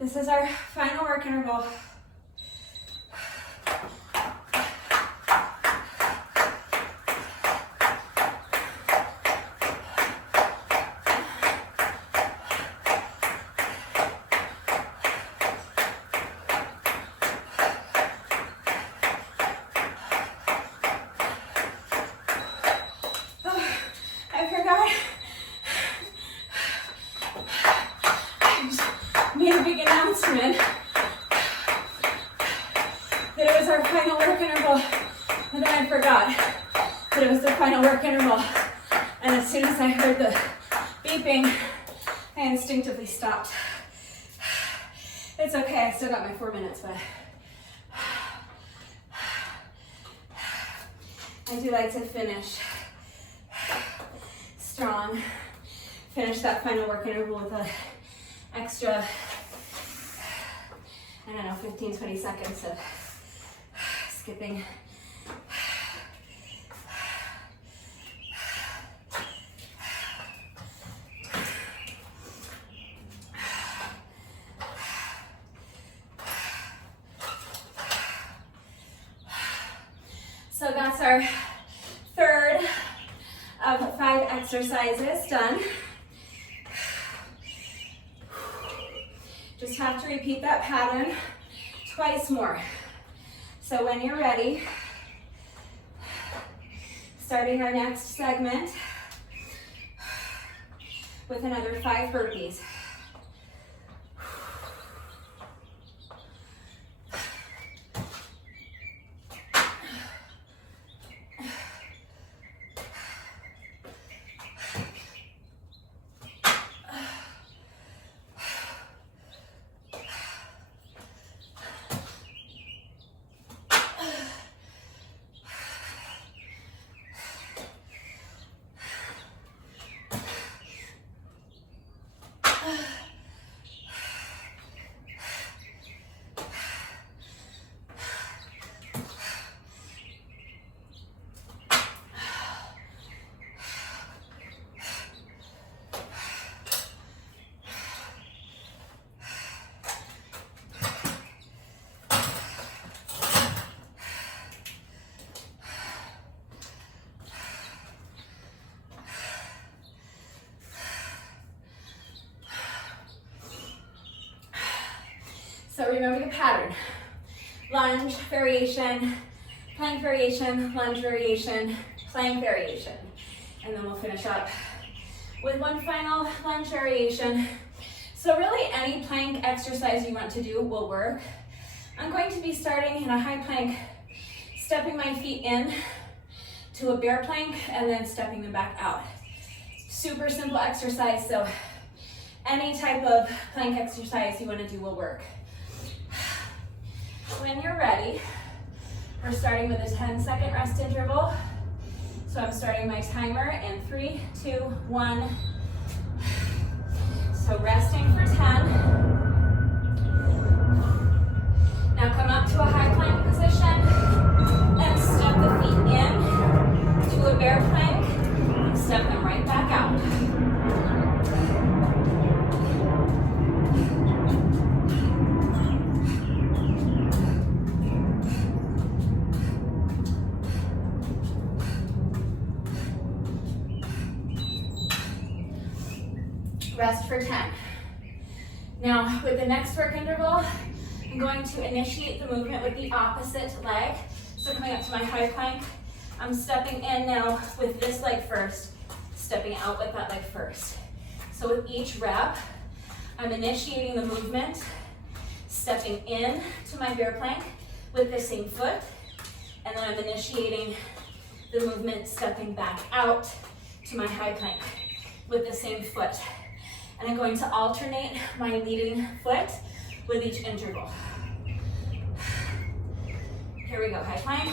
This is our final work interval. Made a big announcement that it was our final work interval, and then I forgot that it was the final work interval. And as soon as I heard the beeping, I instinctively stopped. It's okay, I still got my 4 minutes, but I do like to finish strong. Finish that final work interval with an extra, I don't know, 15, 20 seconds of skipping. our third of 5 exercises done. Just have to repeat that pattern twice more. So when you're ready, starting our next segment with another 5 burpees. So remember the pattern. Lunge variation, plank variation, lunge variation, plank variation. And then we'll finish up with one final lunge variation. So really any plank exercise you want to do will work. I'm going to be starting in a high plank, stepping my feet in to a bear plank and then stepping them back out. Super simple exercise, so any type of plank exercise you want to do will work. When you're ready, we're starting with a 10-second rest interval. So I'm starting my timer in 3, 2, 1. So resting for 10. Now come up to a high plank position and step the feet in to a bear plank and step them right back out. Rest for 10. Now, with the next work interval, I'm going to initiate the movement with the opposite leg. So coming up to my high plank, I'm stepping in now with this leg first, stepping out with that leg first. So with each rep, I'm initiating the movement, stepping in to my bear plank with the same foot, and then I'm initiating the movement, stepping back out to my high plank with the same foot. And I'm going to alternate my leading foot with each interval. Here we go, high plank.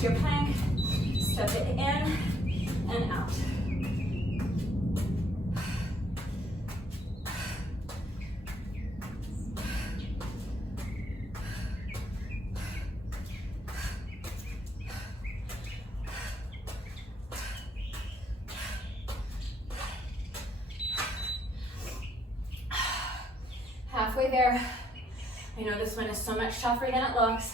Your plank, step it in and out. Halfway there. I know this one is so much tougher than it looks.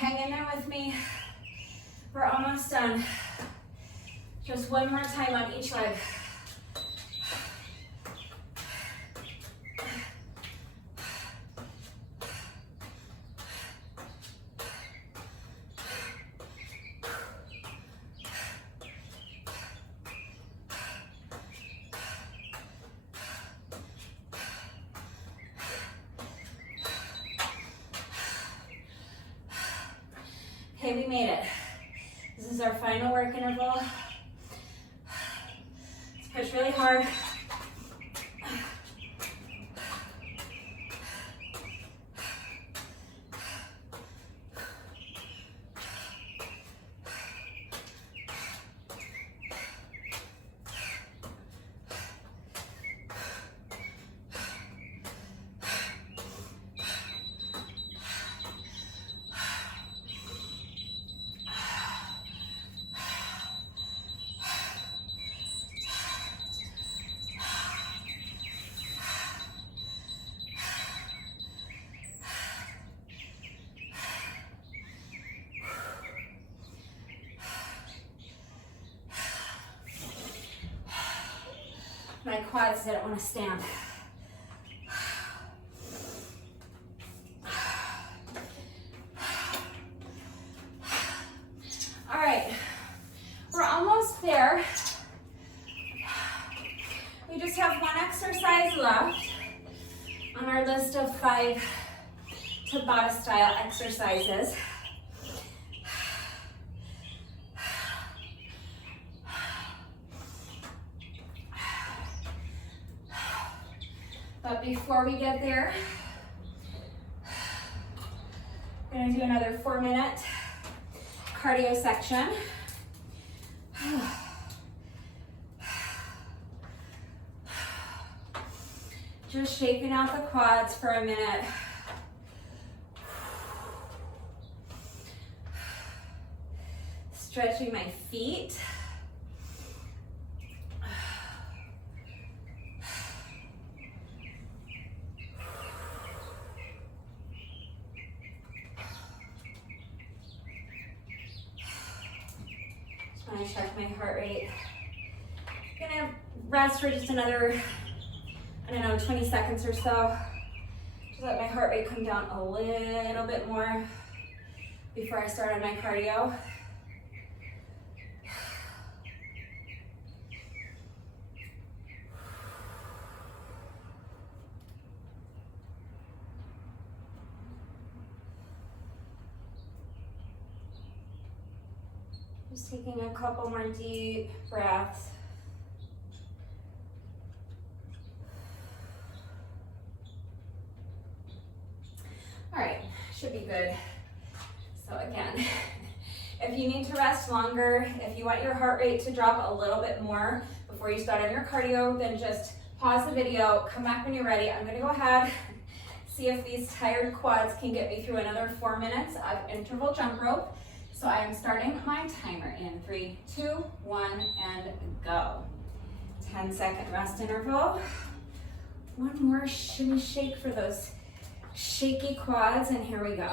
Hang in there with me. We're almost done. Just one more time on each leg. Okay, we made it. This is our final work interval. Let's push really hard. My quads didn't want to stand. All right, we're almost there. We just have one exercise left on our list of 5 Tabata style exercises. But before we get there, we're gonna do another 4-minute cardio section. Just shaking out the quads for a minute. Stretching my feet. Check my heart rate. Gonna rest for just another, I don't know, 20 seconds or so. Just let my heart rate come down a little bit more before I start on my cardio. Just taking a couple more deep breaths. All right, should be good. So again, if you need to rest longer, if you want your heart rate to drop a little bit more before you start on your cardio, then just pause the video, come back when you're ready. I'm gonna go ahead, see if these tired quads can get me through another 4 minutes of interval jump rope. So I am starting my timer in 3, 2, 1, and go. 10-second rest interval. One more shimmy shake for those shaky quads, and here we go.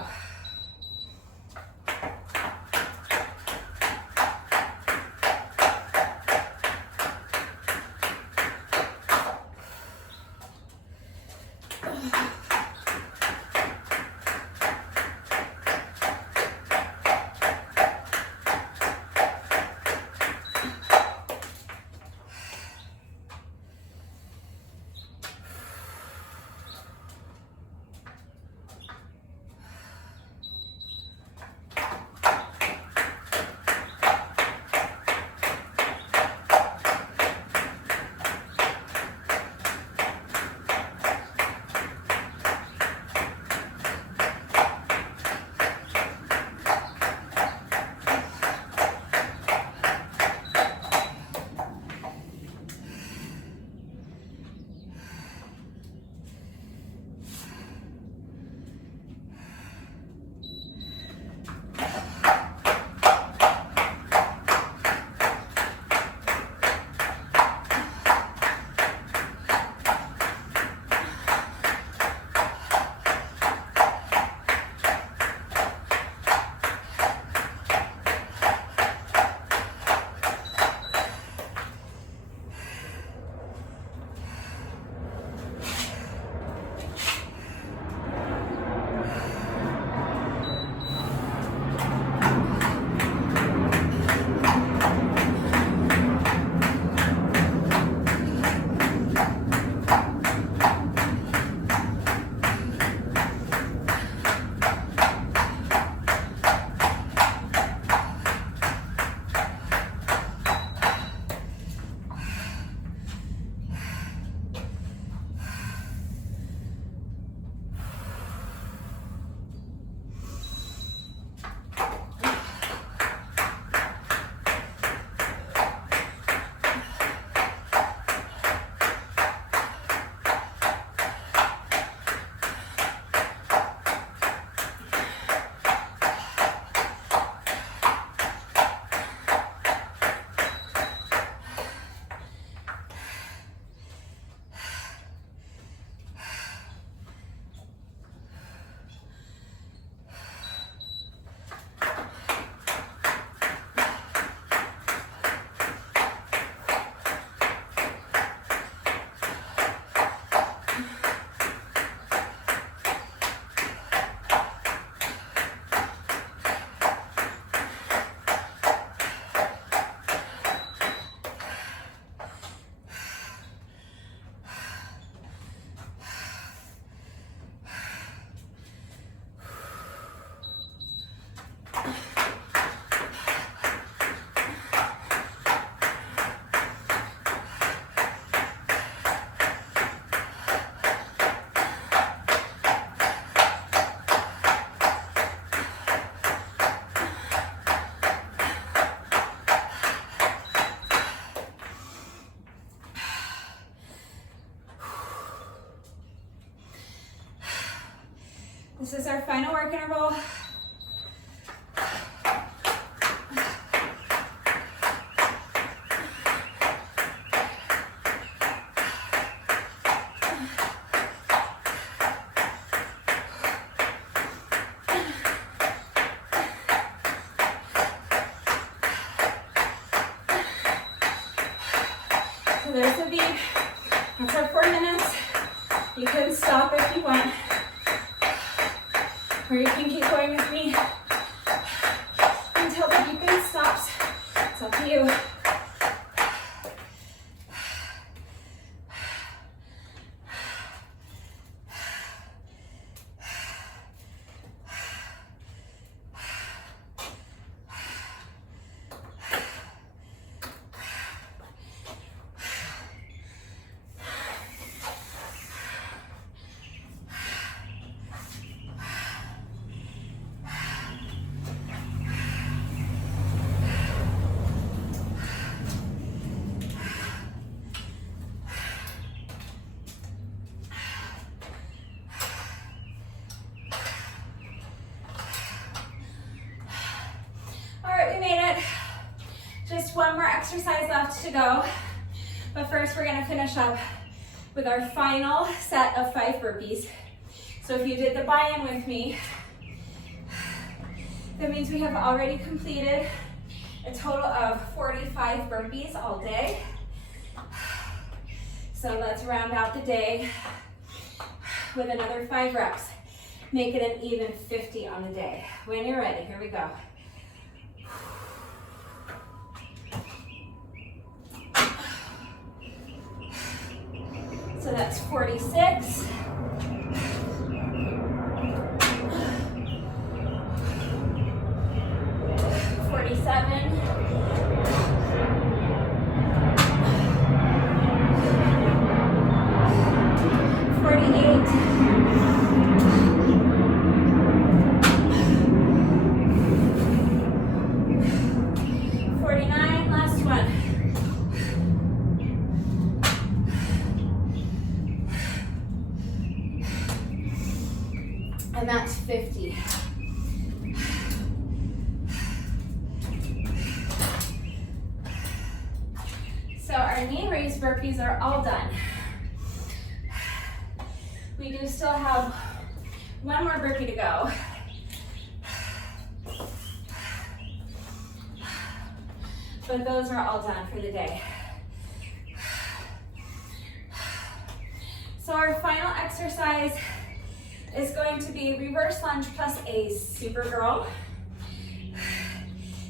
This is our final work interval. So there's the beat. That's our 4 minutes. You can stop if you want, or you can keep going with me until the beeping stops. It's up to you. Just one more exercise left to go, but first we're going to finish up with our final set of 5 burpees. So if you did the buy-in with me, that means we have already completed a total of 45 burpees all day. So let's round out the day with another 5 reps. Make it an even 50 on the day. When you're ready, here we go. So that's 46. 47. 48. 49, last one. And that's 50. So our knee raise burpees are all done. We do still have one more burpee to go. But those are all done for the day. So our final exercise is going to be reverse lunge plus a Supergirl.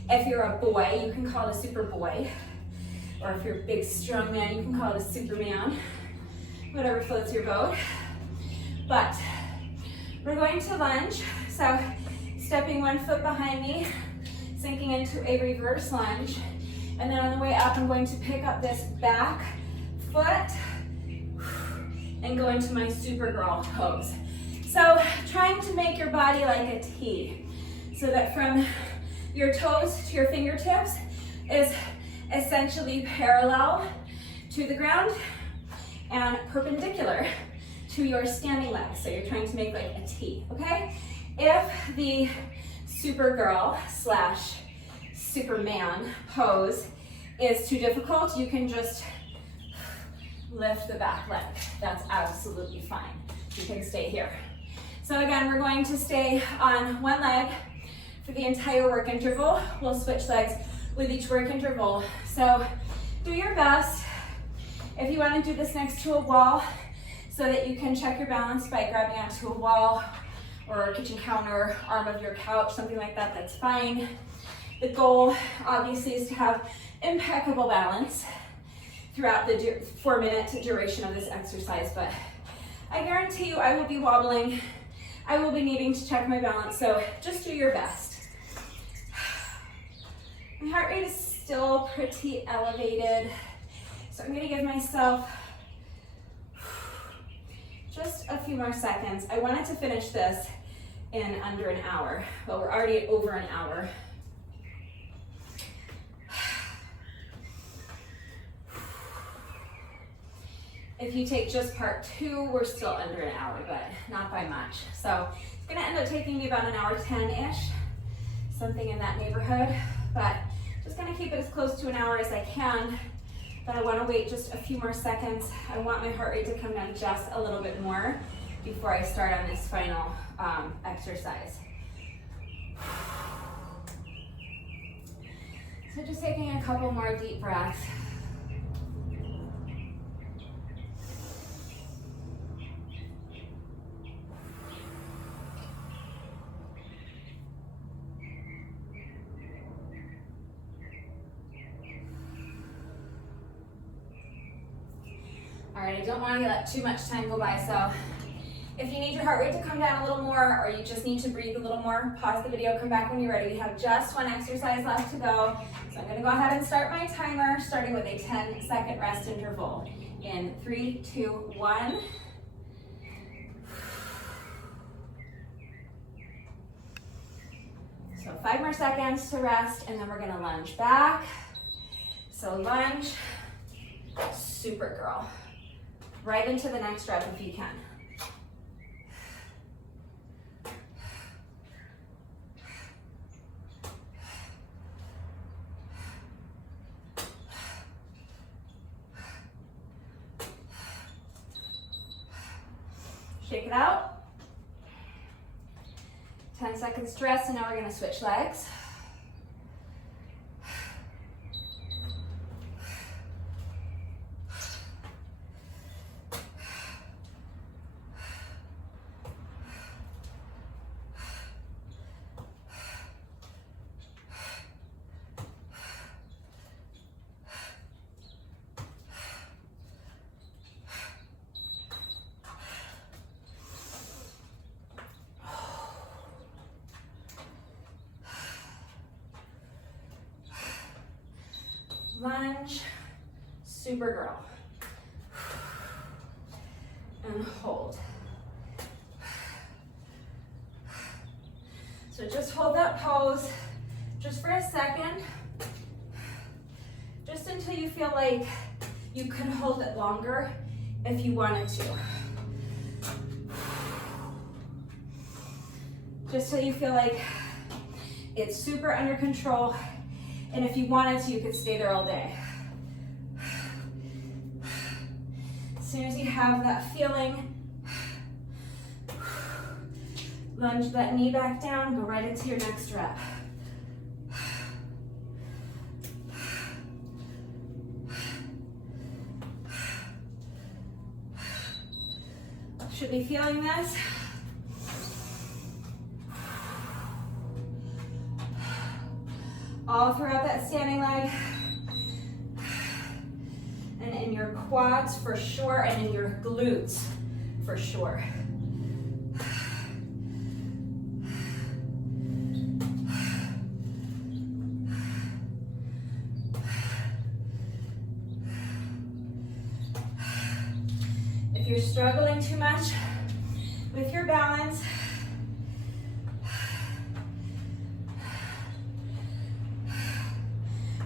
If you're a boy, you can call it a super boy. Or if you're a big strong man, you can call it a Superman. Whatever floats your boat. But we're going to lunge. So stepping 1 foot behind me, sinking into a reverse lunge. And then on the way up, I'm going to pick up this back foot and go into my Supergirl pose. So trying to make your body like a T, so that from your toes to your fingertips is essentially parallel to the ground and perpendicular to your standing legs. So you're trying to make like a T, okay? If the Supergirl / Superman pose is too difficult, you can just lift the back leg. That's absolutely fine. You can stay here. So again, we're going to stay on one leg for the entire work interval. We'll switch legs with each work interval. So do your best. If you want to do this next to a wall so that you can check your balance by grabbing onto a wall or a kitchen counter, arm of your couch, something like that, that's fine. The goal obviously is to have impeccable balance throughout the 4-minute duration of this exercise, but I guarantee you I will be wobbling. I will be needing to check my balance, so just do your best. My heart rate is still pretty elevated, so I'm gonna give myself just a few more seconds. I wanted to finish this in under an hour, but we're already at over an hour. If you take just part 2, we're still under an hour, but not by much. So gonna end up taking me about an hour 10-ish, something in that neighborhood, but just gonna keep it as close to an hour as I can, but I wanna wait just a few more seconds. I want my heart rate to come down just a little bit more before I start on this final exercise. So just taking a couple more deep breaths. All right, I don't want to let too much time go by, so if you need your heart rate to come down a little more, or you just need to breathe a little more, pause the video, come back when you're ready. We have just one exercise left to go. So I'm gonna go ahead and start my timer, starting with a 10-second rest interval. In 3, 2, 1. So 5 more seconds to rest, and then we're gonna lunge back. So lunge, Supergirl. Right into the next rep if you can. Shake it out. 10 seconds to rest, and now we're going to switch legs. Lunge, Supergirl, and hold. So just hold that pose just for a second, just until you feel like you can hold it longer if you wanted to. Just till you feel like it's super under control. And if you wanted to, you could stay there all day. As soon as you have that feeling, lunge that knee back down, go right into your next rep. Should be feeling this. All throughout that standing leg, and in your quads for sure, and in your glutes for sure. If you're struggling too much with your balance,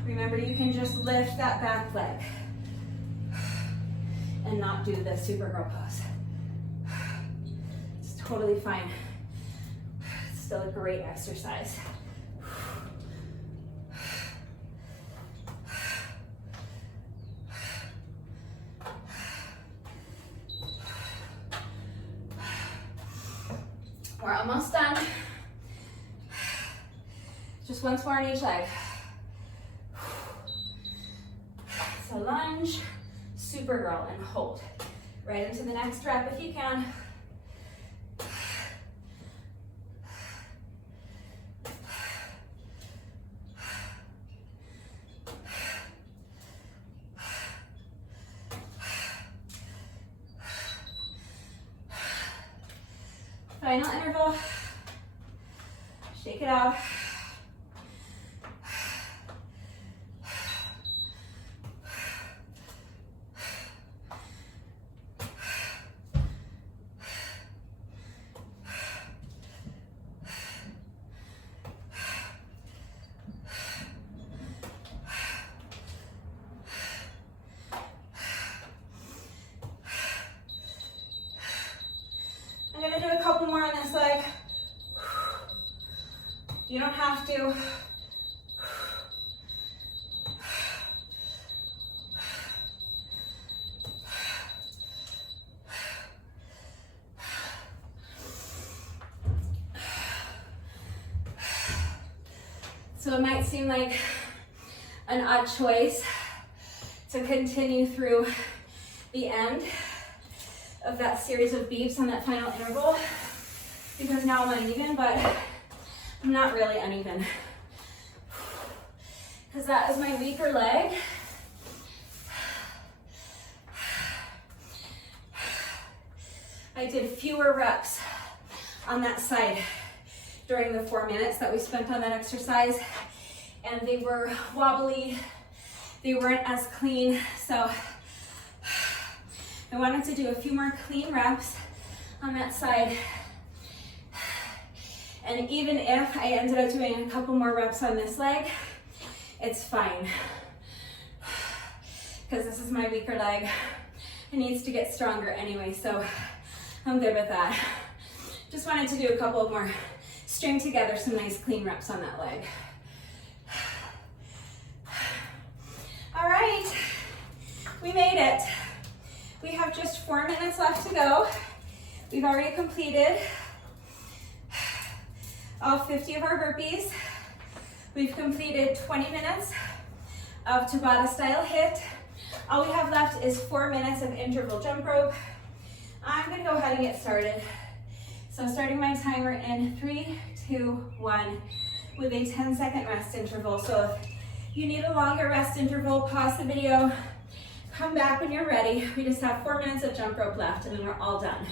remember, you can just lift that back leg and not do the Supergirl pose. It's totally fine. It's still a great exercise. We're almost done. Just once more on each leg. So lunge, Supergirl, and hold. Right into the next rep if you can. Final interval. Shake it out. I'm gonna do a couple more on this leg You don't have to. So it might seem like an odd choice to continue through the end of that series of beeps on that final interval, because now I'm uneven, but I'm not really uneven, because that is my weaker leg. I did fewer reps on that side during the 4 minutes that we spent on that exercise, and they were wobbly, they weren't as clean, so I wanted to do a few more clean reps on that side. And even if I ended up doing a couple more reps on this leg, it's fine, because this is my weaker leg. It needs to get stronger anyway, so I'm good with that. Just wanted to do a couple more, string together some nice clean reps on that leg. All right, we made it. We have just 4 minutes left to go. We've already completed all 50 of our burpees. We've completed 20 minutes of Tabata style HIIT. All we have left is 4 minutes of interval jump rope. I'm gonna go ahead and get started. So starting my timer in 3, 2, 1 with a 10-second rest interval. So if you need a longer rest interval, pause the video, come back when you're ready. We just have 4 minutes of jump rope left and then we're all done.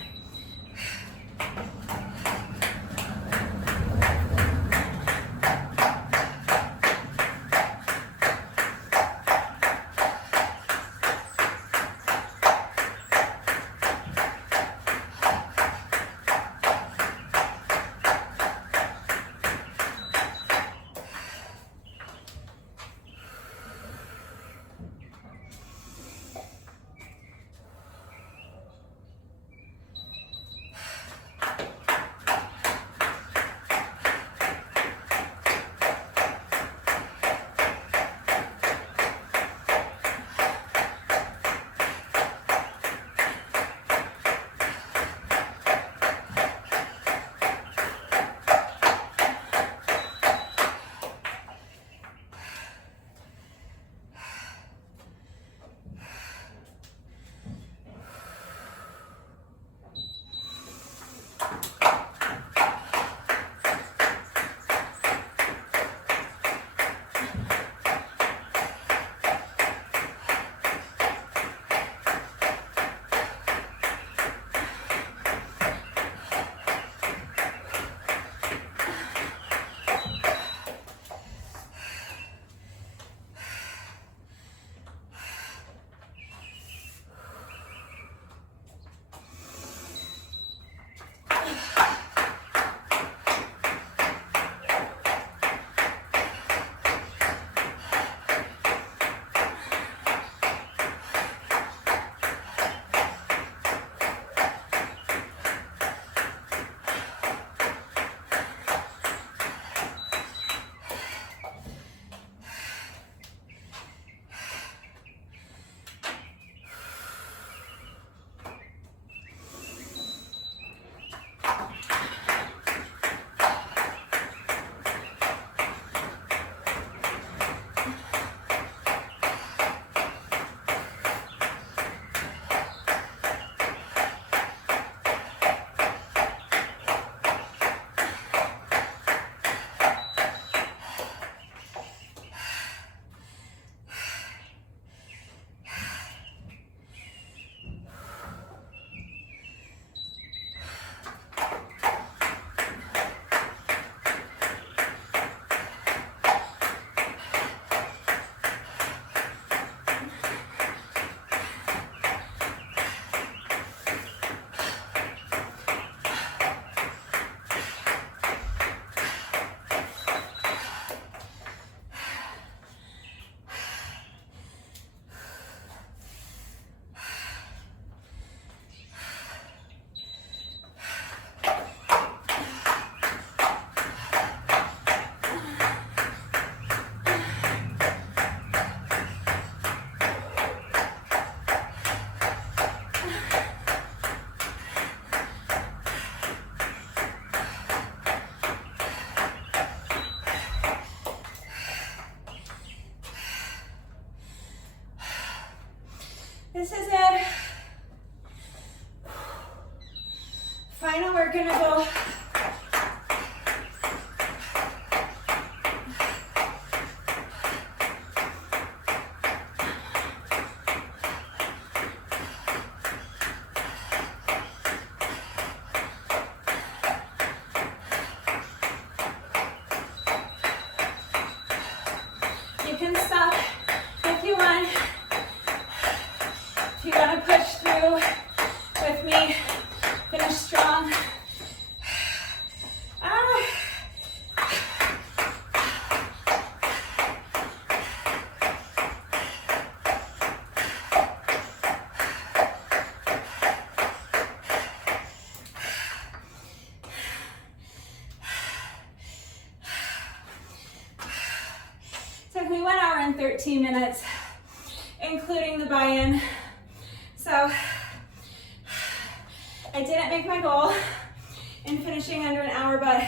gonna go you can stop if you want. If you want to push through with me, finish strong. Took me 1 hour and 13 minutes, including the buy-in. So I didn't make my goal in finishing under an hour, but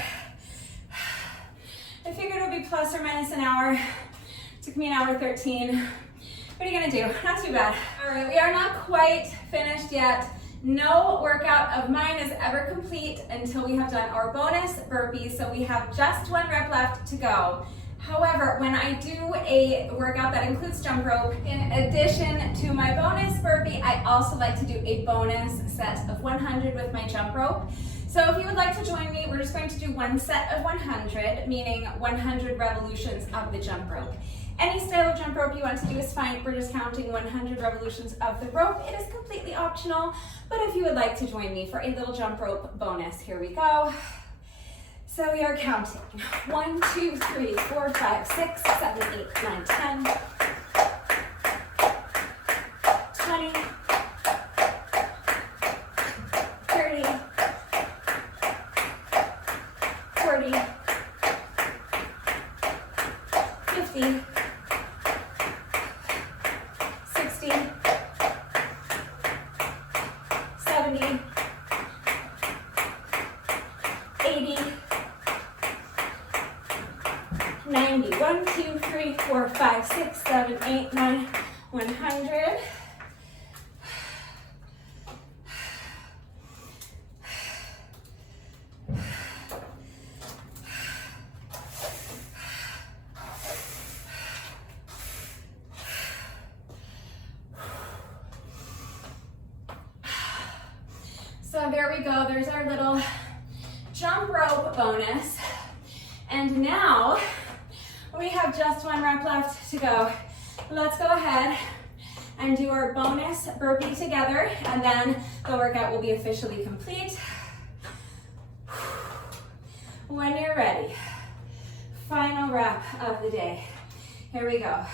I figured it would be plus or minus an hour. Took me 1 hour 13. What are you gonna do? Not too bad. All right, we are not quite finished yet. No workout of mine is ever complete until we have done our bonus burpees, so we have just 1 rep left to go. However, when I do a workout that includes jump rope, in addition to my bonus burpee, I also like to do a bonus set of 100 with my jump rope. So if you would like to join me, we're just going to do 1 set of 100, meaning 100 revolutions of the jump rope. Any style of jump rope you want to do is fine. We're just counting 100 revolutions of the rope. It is completely optional, but if you would like to join me for a little jump rope bonus, here we go. So we are counting 1, 2, 3, 4, 5, 6, 7, 8, 9, 10, 20, 30, 40, 50, 60, 70, 80, 90, 1, 2, 3, 4, 5, 6, 7, 8, 9, 100. So there we go, there's our little jump rope bonus. And now we have just 1 rep left to go. Let's go ahead and do our bonus burpee together, and then the workout will be officially complete. When you're ready, final rep of the day. Here we go.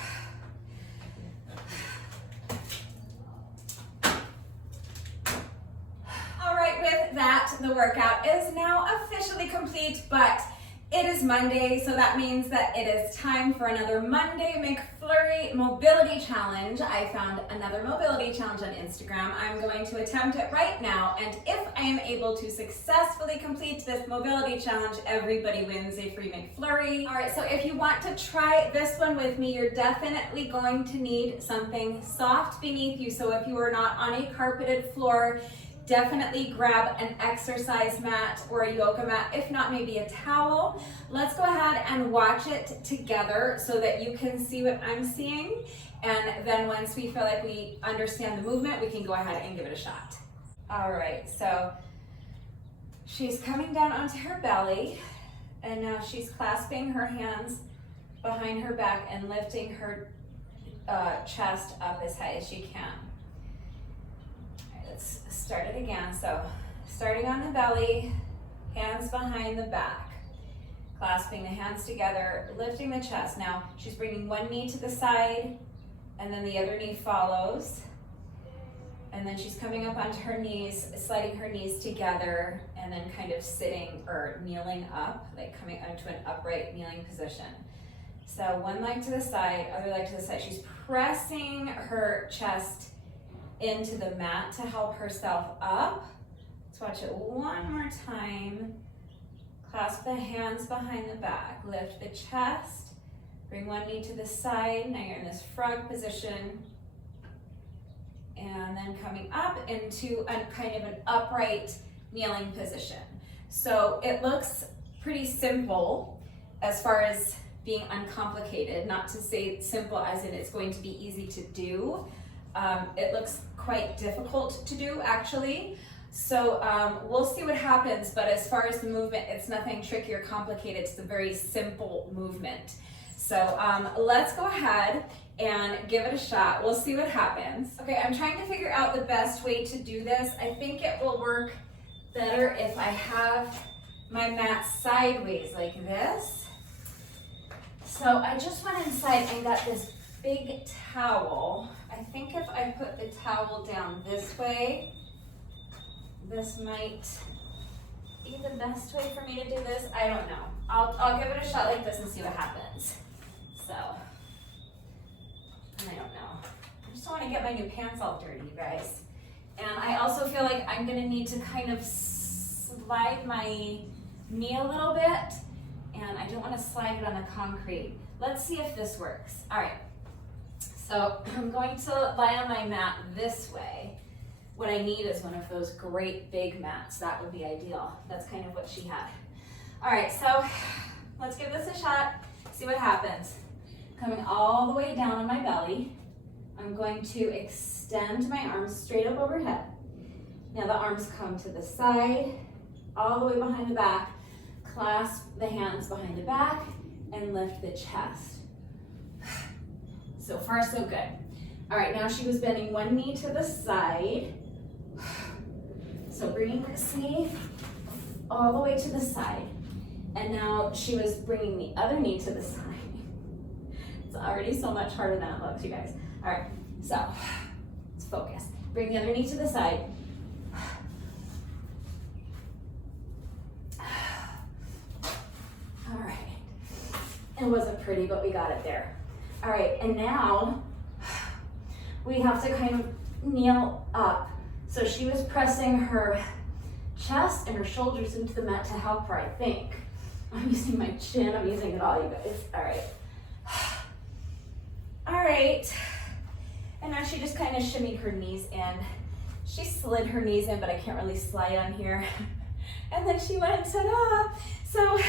All right, with that, the workout is now officially complete, but it is Monday, so that means that it is time for another Monday McFlurry mobility challenge. I found another mobility challenge on Instagram. I'm going to attempt it right now, and if I am able to successfully complete this mobility challenge, everybody wins a free McFlurry. All right, so if you want to try this one with me, you're definitely going to need something soft beneath you. So if you are not on a carpeted floor, definitely grab an exercise mat or a yoga mat, if not maybe a towel. Let's go ahead and watch it together so that you can see what I'm seeing. And then once we feel like we understand the movement, we can go ahead and give it a shot. All right, so she's coming down onto her belly, and now she's clasping her hands behind her back and lifting her chest up as high as she can. Let's start it again. So starting on the belly, hands behind the back, clasping the hands together, lifting the chest. Now she's bringing one knee to the side, and then the other knee follows. And then she's coming up onto her knees, sliding her knees together, and then kind of sitting or kneeling up, like coming onto an upright kneeling position. So one leg to the side, other leg to the side. She's pressing her chest into the mat to help herself up. Let's watch it one more time. Clasp the hands behind the back, lift the chest, bring one knee to the side. Now you're in this frog position. And then coming up into a kind of an upright kneeling position. So it looks pretty simple as far as being uncomplicated, not to say simple as in it's going to be easy to do. It looks quite difficult to do actually. So we'll see what happens, but as far as the movement, it's nothing tricky or complicated. It's a very simple movement. So let's go ahead and give it a shot. We'll see what happens. Okay, I'm trying to figure out the best way to do this. I think it will work better if I have my mat sideways like this. So I just went inside and got this big towel. I think if I put the towel down this way, this might be the best way for me to do this. I don't know. I'll give it a shot like this and see what happens. So, I don't know. I just don't want to get my new pants all dirty, you guys. And I also feel like I'm gonna need to kind of slide my knee a little bit, and I don't want to slide it on the concrete. Let's see if this works. All right, so I'm going to lie on my mat this way. What I need is one of those great big mats. That would be ideal. That's kind of what she had. All right, so let's give this a shot, see what happens. Coming all the way down on my belly, I'm going to extend my arms straight up overhead. Now the arms come to the side, all the way behind the back, clasp the hands behind the back, and lift the chest. So far, so good. All right, now she was bending one knee to the side. So bringing this knee all the way to the side. And now she was bringing the other knee to the side. It's already so much harder than it looks, you guys. All right, so let's focus. Bring the other knee to the side. All right, it wasn't pretty, but we got it there. All right, and now we have to kind of kneel up. So she was pressing her chest and her shoulders into the mat to help her, I think. I'm using my chin, I'm using it all, you guys. All right. All right, and now she just kind of shimmied her knees in. She slid her knees in, but I can't really slide on here. And then she went, ta-da! So,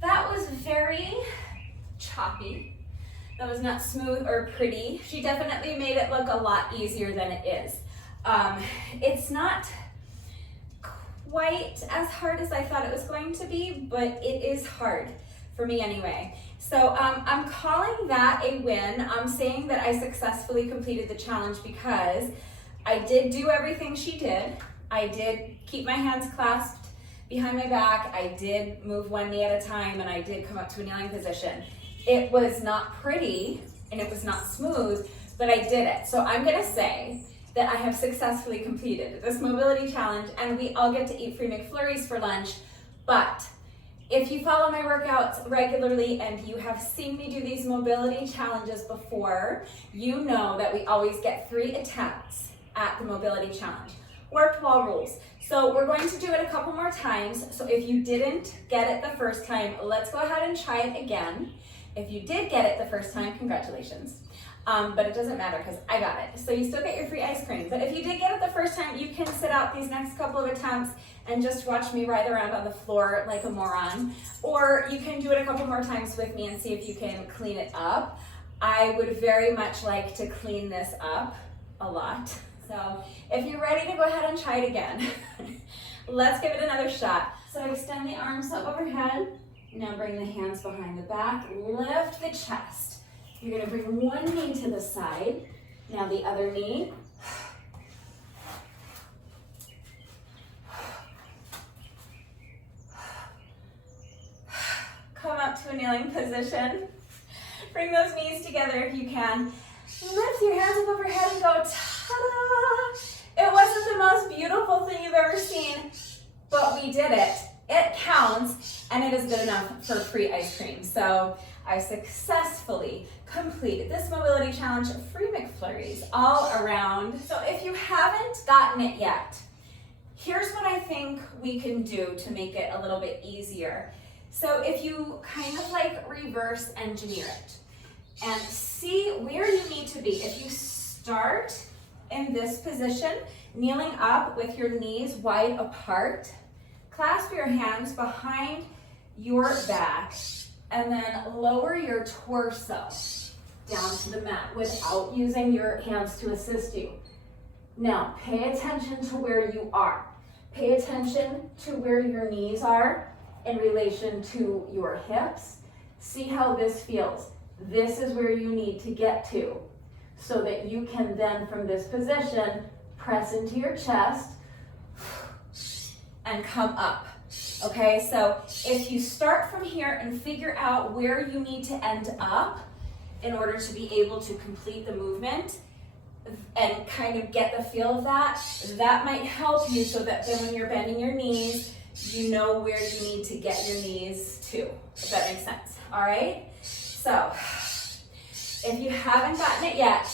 that was very choppy. That was not smooth or pretty. She definitely made it look a lot easier than it is. It's not quite as hard as I thought it was going to be, but it is hard for me anyway. So I'm calling that a win. I'm saying that I successfully completed the challenge because I did do everything she did. I did keep my hands clasped behind my back. I did move one knee at a time, and I did come up to a kneeling position. It was not pretty and it was not smooth, but I did it. So I'm gonna say that I have successfully completed this mobility challenge, and we all get to eat free McFlurries for lunch. But if you follow my workouts regularly and you have seen me do these mobility challenges before, you know that we always get 3 attempts at the mobility challenge. Warped wall rules. So we're going to do it a couple more times. So if you didn't get it the first time, let's go ahead and try it again. If you did get it the first time, congratulations. But it doesn't matter because I got it. So you still get your free ice cream. But if you did get it the first time, you can sit out these next couple of attempts and just watch me writhe around on the floor like a moron. Or you can do it a couple more times with me and see if you can clean it up. I would very much like to clean this up a lot. So if you're ready to go ahead and try it again, let's give it another shot. So extend the arms up overhead. Now bring the hands behind the back, lift the chest. You're gonna bring one knee to the side. Now the other knee. Come up to a kneeling position. Bring those knees together if you can. Lift your hands up overhead and go, ta-da! It wasn't the most beautiful thing you've ever seen, but we did it. It counts, and it is good enough for free ice cream. So I successfully completed this mobility challenge, free McFlurries all around. So if you haven't gotten it yet, here's what I think we can do to make it a little bit easier. So if you kind of like reverse engineer it and see where you need to be. If you start in this position, Kneeling up with your knees wide apart, clasp your hands behind your back, and then lower your torso down to the mat without using your hands to assist you. Now, pay attention to where you are. Pay attention to where your knees are in relation to your hips. See how this feels. This is where you need to get to so that you can then, from this position, press into your chest and come up. Okay, so if you start from here and figure out where you need to end up in order to be able to complete the movement and kind of get the feel of that, that might help you so that then when you're bending your knees, you know where you need to get your knees to, if that makes sense. All right, so if you haven't gotten it yet,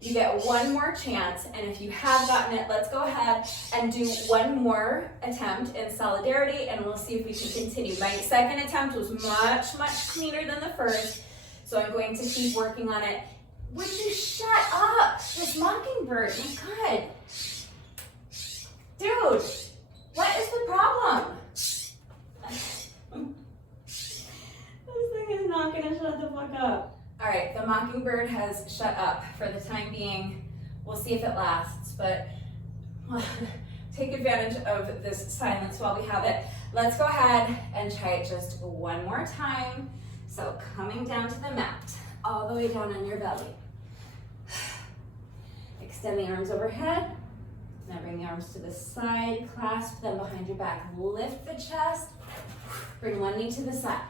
you get one more chance, and if you have gotten it, let's go ahead and do one more attempt in solidarity, and we'll see if we can continue. My second attempt was much, much cleaner than the first, so I'm going to keep working on it. Would you shut up? This mockingbird, my God. Dude, what is the problem? This thing is not gonna shut the fuck up. All right, the mockingbird has shut up for the time being. We'll see if it lasts, but take advantage of this silence while we have it. Let's go ahead and try it just one more time. So coming down to the mat, all the way down on your belly. Extend the arms overhead. Now bring the arms to the side, clasp them behind your back. Lift the chest, bring one knee to the side.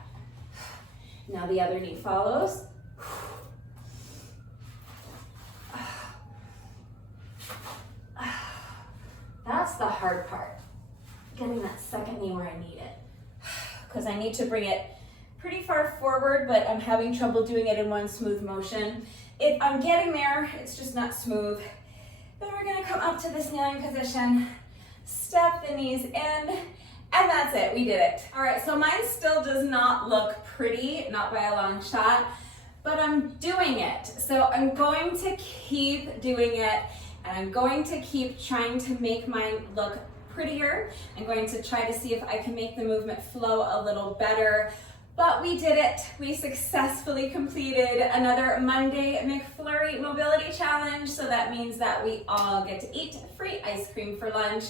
Now the other knee follows. That's the hard part, getting that second knee where I need it. Because I need to bring it pretty far forward, but I'm having trouble doing it in one smooth motion. If I'm getting there, it's just not smooth. Then we're gonna come up to this kneeling position, step the knees in, and that's it, we did it. All right, so mine still does not look pretty, not by a long shot, but I'm doing it. So I'm going to keep doing it, and I'm going to keep trying to make mine look prettier. I'm going to try to see if I can make the movement flow a little better. But we did it. We successfully completed another Monday McFlurry Mobility Challenge. So that means that we all get to eat free ice cream for lunch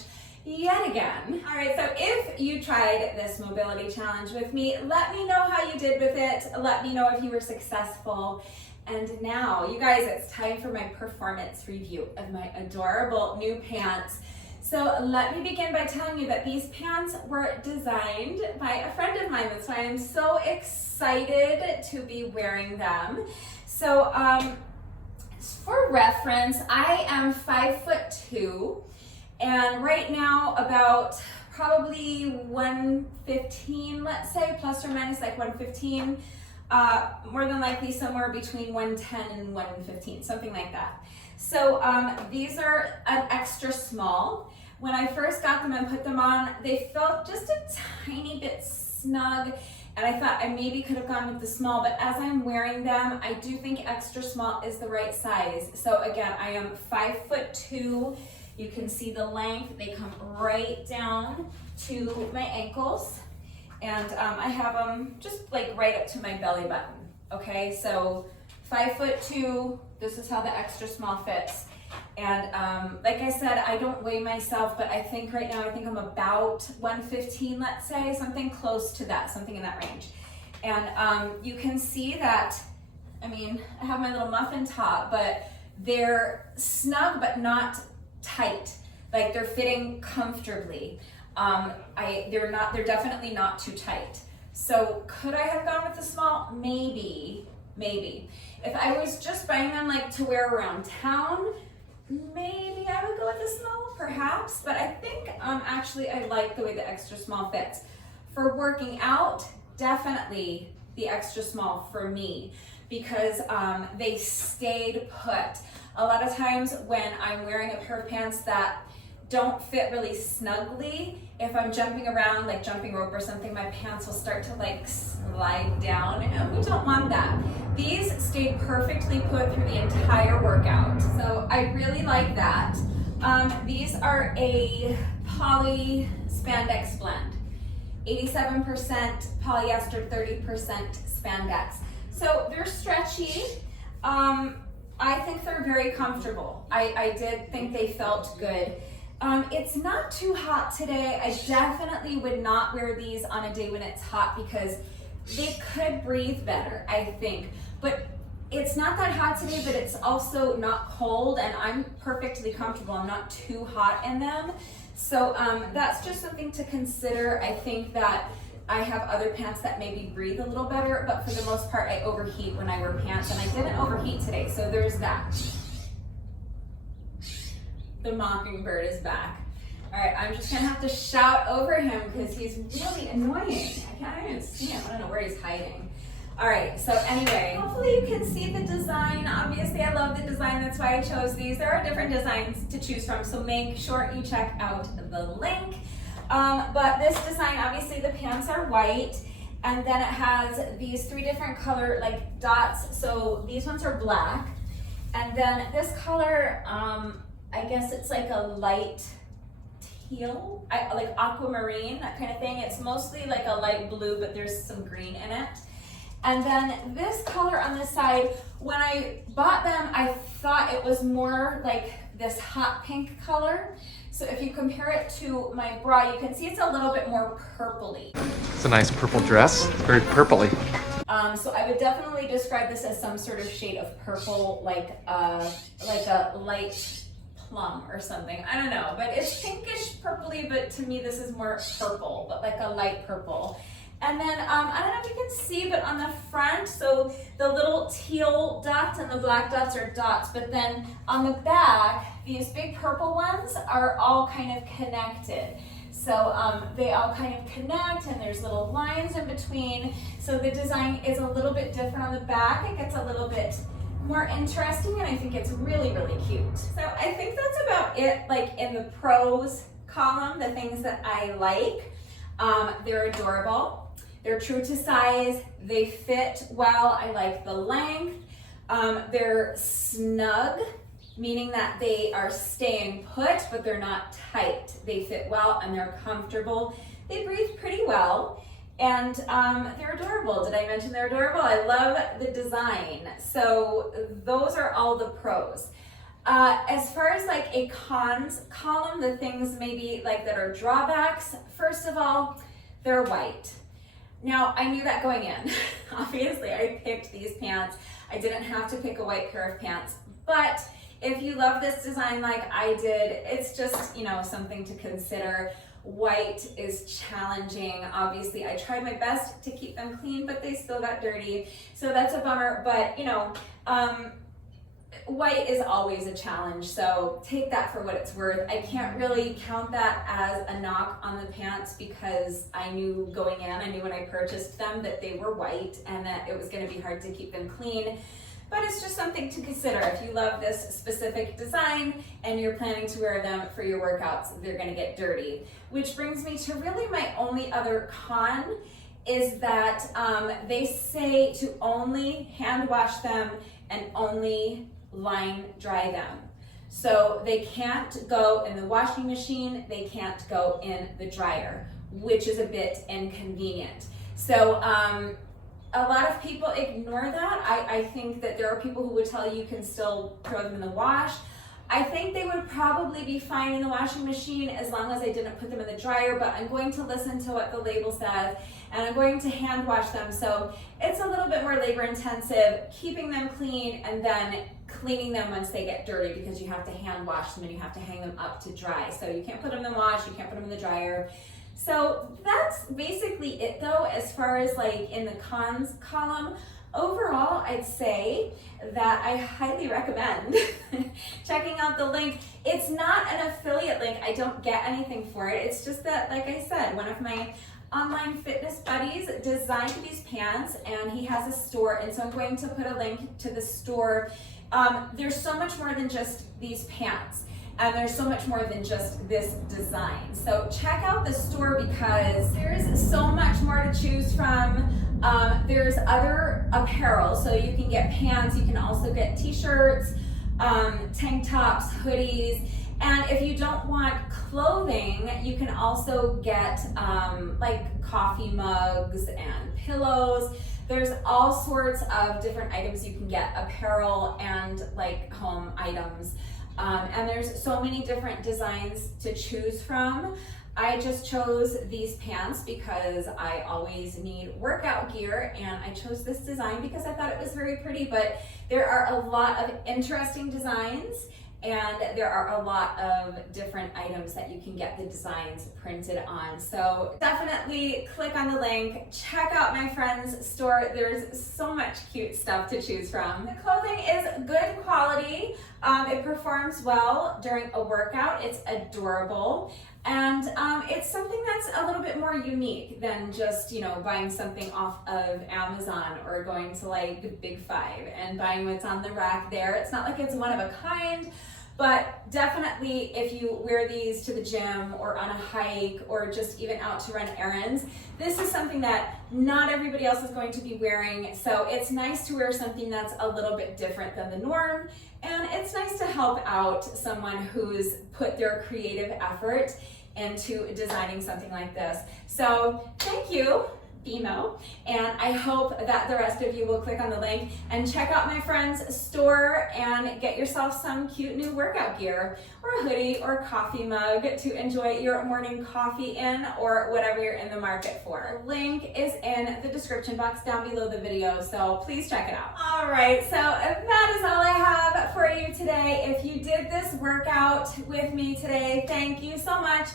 yet again. All right, so if you tried this mobility challenge with me, let me know how you did with it. Let me know if you were successful. And now, you guys, it's time for my performance review of my adorable new pants. So let me begin by telling you that these pants were designed by a friend of mine. That's why I'm so excited to be wearing them. So for reference, I am 5'2", and right now about probably 115, let's say, plus or minus like 115. More than likely somewhere between 110 and 115, something like that. So these are an extra small. When I first got them and put them on, they felt just a tiny bit snug, and I thought I maybe could have gone with the small, but as I'm wearing them, I do think extra small is the right size. So again, I am 5'2". You can see the length. They come right down to my ankles, and I have them just like right up to my belly button. Okay, so 5'2", this is how the extra small fits. And like I said, I don't weigh myself, but I think right now, I think I'm about 115, let's say, something close to that, something in that range. And you can see that, I mean, I have my little muffin top, but they're snug, but not tight. Like they're fitting comfortably. They're definitely not too tight. So could I have gone with the small? Maybe. If I was just buying them like to wear around town, maybe I would go with the small, perhaps. But I think actually I like the way the extra small fits. For working out, definitely the extra small for me, because they stayed put. A lot of times when I'm wearing a pair of pants that don't fit really snugly, if I'm jumping around, like jumping rope or something, my pants will start to like slide down, and we don't want that. These stayed perfectly put through the entire workout, so I really like that. These are a poly spandex blend. 87% polyester, 30% spandex. So they're stretchy. I think they're very comfortable. I did think they felt good. It's not too hot today. I definitely would not wear these on a day when it's hot because they could breathe better, I think. But it's not that hot today, but it's also not cold, and I'm perfectly comfortable. I'm not too hot in them. So that's just something to consider. I think that I have other pants that maybe breathe a little better, but for the most part, I overheat when I wear pants, and I didn't overheat today, so there's that. The mockingbird is back. All right, I'm just gonna have to shout over him because he's really annoying. I can't even see him. I don't know where he's hiding. All right, so anyway, hopefully you can see the design. Obviously, I love the design. That's why I chose these. There are different designs to choose from, so make sure you check out the link. But this design, obviously the pants are white, and then it has these 3 different color like dots. So these ones are black, and then this color, I guess it's like a light teal, like aquamarine, that kind of thing. It's mostly like a light blue, but there's some green in it. And then this color on this side, when I bought them, I thought it was more like this hot pink color. So if you compare it to my bra, you can see it's a little bit more purpley. It's a nice purple dress, very purpley. So I would definitely describe this as some sort of shade of purple, like a light plum or something. I don't know, but it's pinkish purpley, but to me this is more purple, but like a light purple. And then, I don't know if you can see, but on the front, so the little teal dots and the black dots are dots, but then on the back, these big purple ones are all kind of connected. So they all kind of connect, and there's little lines in between. So the design is a little bit different on the back. It gets a little bit more interesting, and I think it's really, really cute. So I think that's about it, like in the pros column, the things that I like. They're adorable. They're true to size. They fit well. I like the length. They're snug, meaning that they are staying put, but they're not tight. They fit well and they're comfortable. They breathe pretty well, and they're adorable. Did I mention they're adorable? I love the design. So those are all the pros. As far as like a cons column, the things maybe like that are drawbacks, first of all, they're white. Now, I knew that going in. Obviously, I picked these pants. I didn't have to pick a white pair of pants, but if you love this design like I did, it's just, you know, something to consider. White is challenging. Obviously, I tried my best to keep them clean, but they still got dirty. So that's a bummer, but you know, white is always a challenge, so take that for what it's worth. I can't really count that as a knock on the pants because I knew going in, I knew when I purchased them that they were white and that it was going to be hard to keep them clean. But it's just something to consider. If you love this specific design and you're planning to wear them for your workouts, they're going to get dirty. Which brings me to really my only other con is that they say to only hand wash them and only line dry them. So they can't go in the washing machine, they can't go in the dryer, which is a bit inconvenient. So a lot of people ignore that. I think that there are people who would tell you can still throw them in the wash. I think they would probably be fine in the washing machine as long as I didn't put them in the dryer, but I'm going to listen to what the label says and I'm going to hand wash them. So it's a little bit more labor intensive, keeping them clean and then cleaning them once they get dirty because you have to hand wash them and you have to hang them up to dry. So you can't put them in the wash, you can't put them in the dryer. So that's basically it though, as far as like in the cons column. Overall, I'd say that I highly recommend checking out the link. It's not an affiliate link. I don't get anything for it. It's just that, like I said, one of my online fitness buddies designed these pants and he has a store, and so I'm going to put a link to the store. There's so much more than just these pants. And there's so much more than just this design. So check out the store because there's so much more to choose from. There's other apparel, so you can get pants, you can also get t-shirts, tank tops, hoodies, And if you don't want clothing, you can also get like coffee mugs and pillows. There's all sorts of different items you can get, apparel and like home items. And there's so many different designs to choose from. I just chose these pants because I always need workout gear, and I chose this design because I thought it was very pretty, but there are a lot of interesting designs and there are a lot of different items that you can get the designs printed on. So definitely click on the link, check out my friend's store. There's so much cute stuff to choose from. The clothing is good quality. It performs well during a workout. It's adorable. And it's something that's a little bit more unique than just, you know, buying something off of Amazon or going to like Big Five and buying what's on the rack there. It's not like it's one of a kind, but definitely if you wear these to the gym or on a hike or just even out to run errands, this is something that not everybody else is going to be wearing. So it's nice to wear something that's a little bit different than the norm. And it's nice to help out someone who's put their creative effort into designing something like this. So thank you, BMO, and I hope that the rest of you will click on the link and check out my friend's store and get yourself some cute new workout gear or a hoodie or coffee mug to enjoy your morning coffee in, or whatever you're in the market for. The link is in the description box down below the video, so please check it out. All right, so that is all I have for you today. If you did this workout with me today, thank you so much.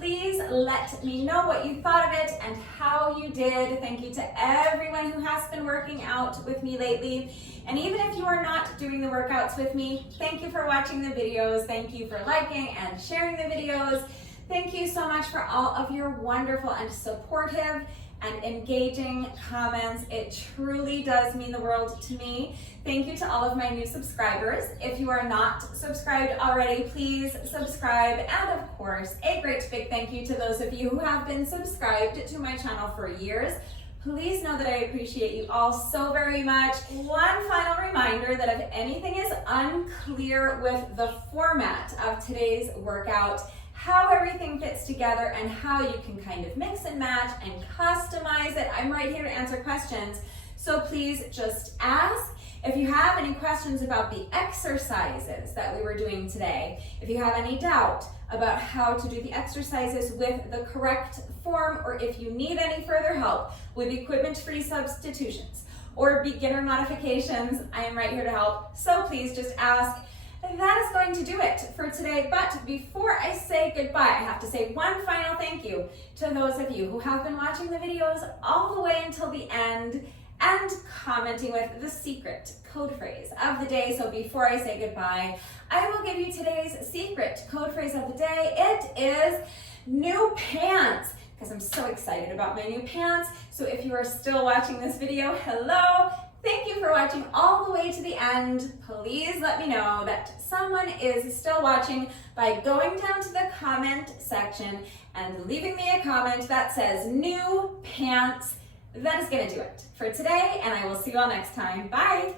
Please let me know what you thought of it and how you did. Thank you to everyone who has been working out with me lately. And even if you are not doing the workouts with me, thank you for watching the videos. Thank you for liking and sharing the videos. Thank you so much for all of your wonderful and supportive and engaging comments. It truly does mean the world to me. Thank you to all of my new subscribers. If you are not subscribed already, please subscribe. And of course, a great big thank you to those of you who have been subscribed to my channel for years. Please know that I appreciate you all so very much. One final reminder that if anything is unclear with the format of today's workout, how everything fits together and how you can kind of mix and match and customize it, I'm right here to answer questions. So please just ask. If you have any questions about the exercises that we were doing today, if you have any doubt about how to do the exercises with the correct form, or if you need any further help with equipment-free substitutions or beginner modifications, I am right here to help. So please just ask. And that is going to do it for today. But before I say goodbye, I have to say one final thank you to those of you who have been watching the videos all the way until the end and commenting with the secret code phrase of the day. So before I say goodbye, I will give you today's secret code phrase of the day. It is new pants, because I'm so excited about my new pants. So if you are still watching this video, hello. Thank you for watching all the way to the end. Please let me know that someone is still watching by going down to the comment section and leaving me a comment that says new pants. That is gonna do it for today, and I will see you all next time. Bye.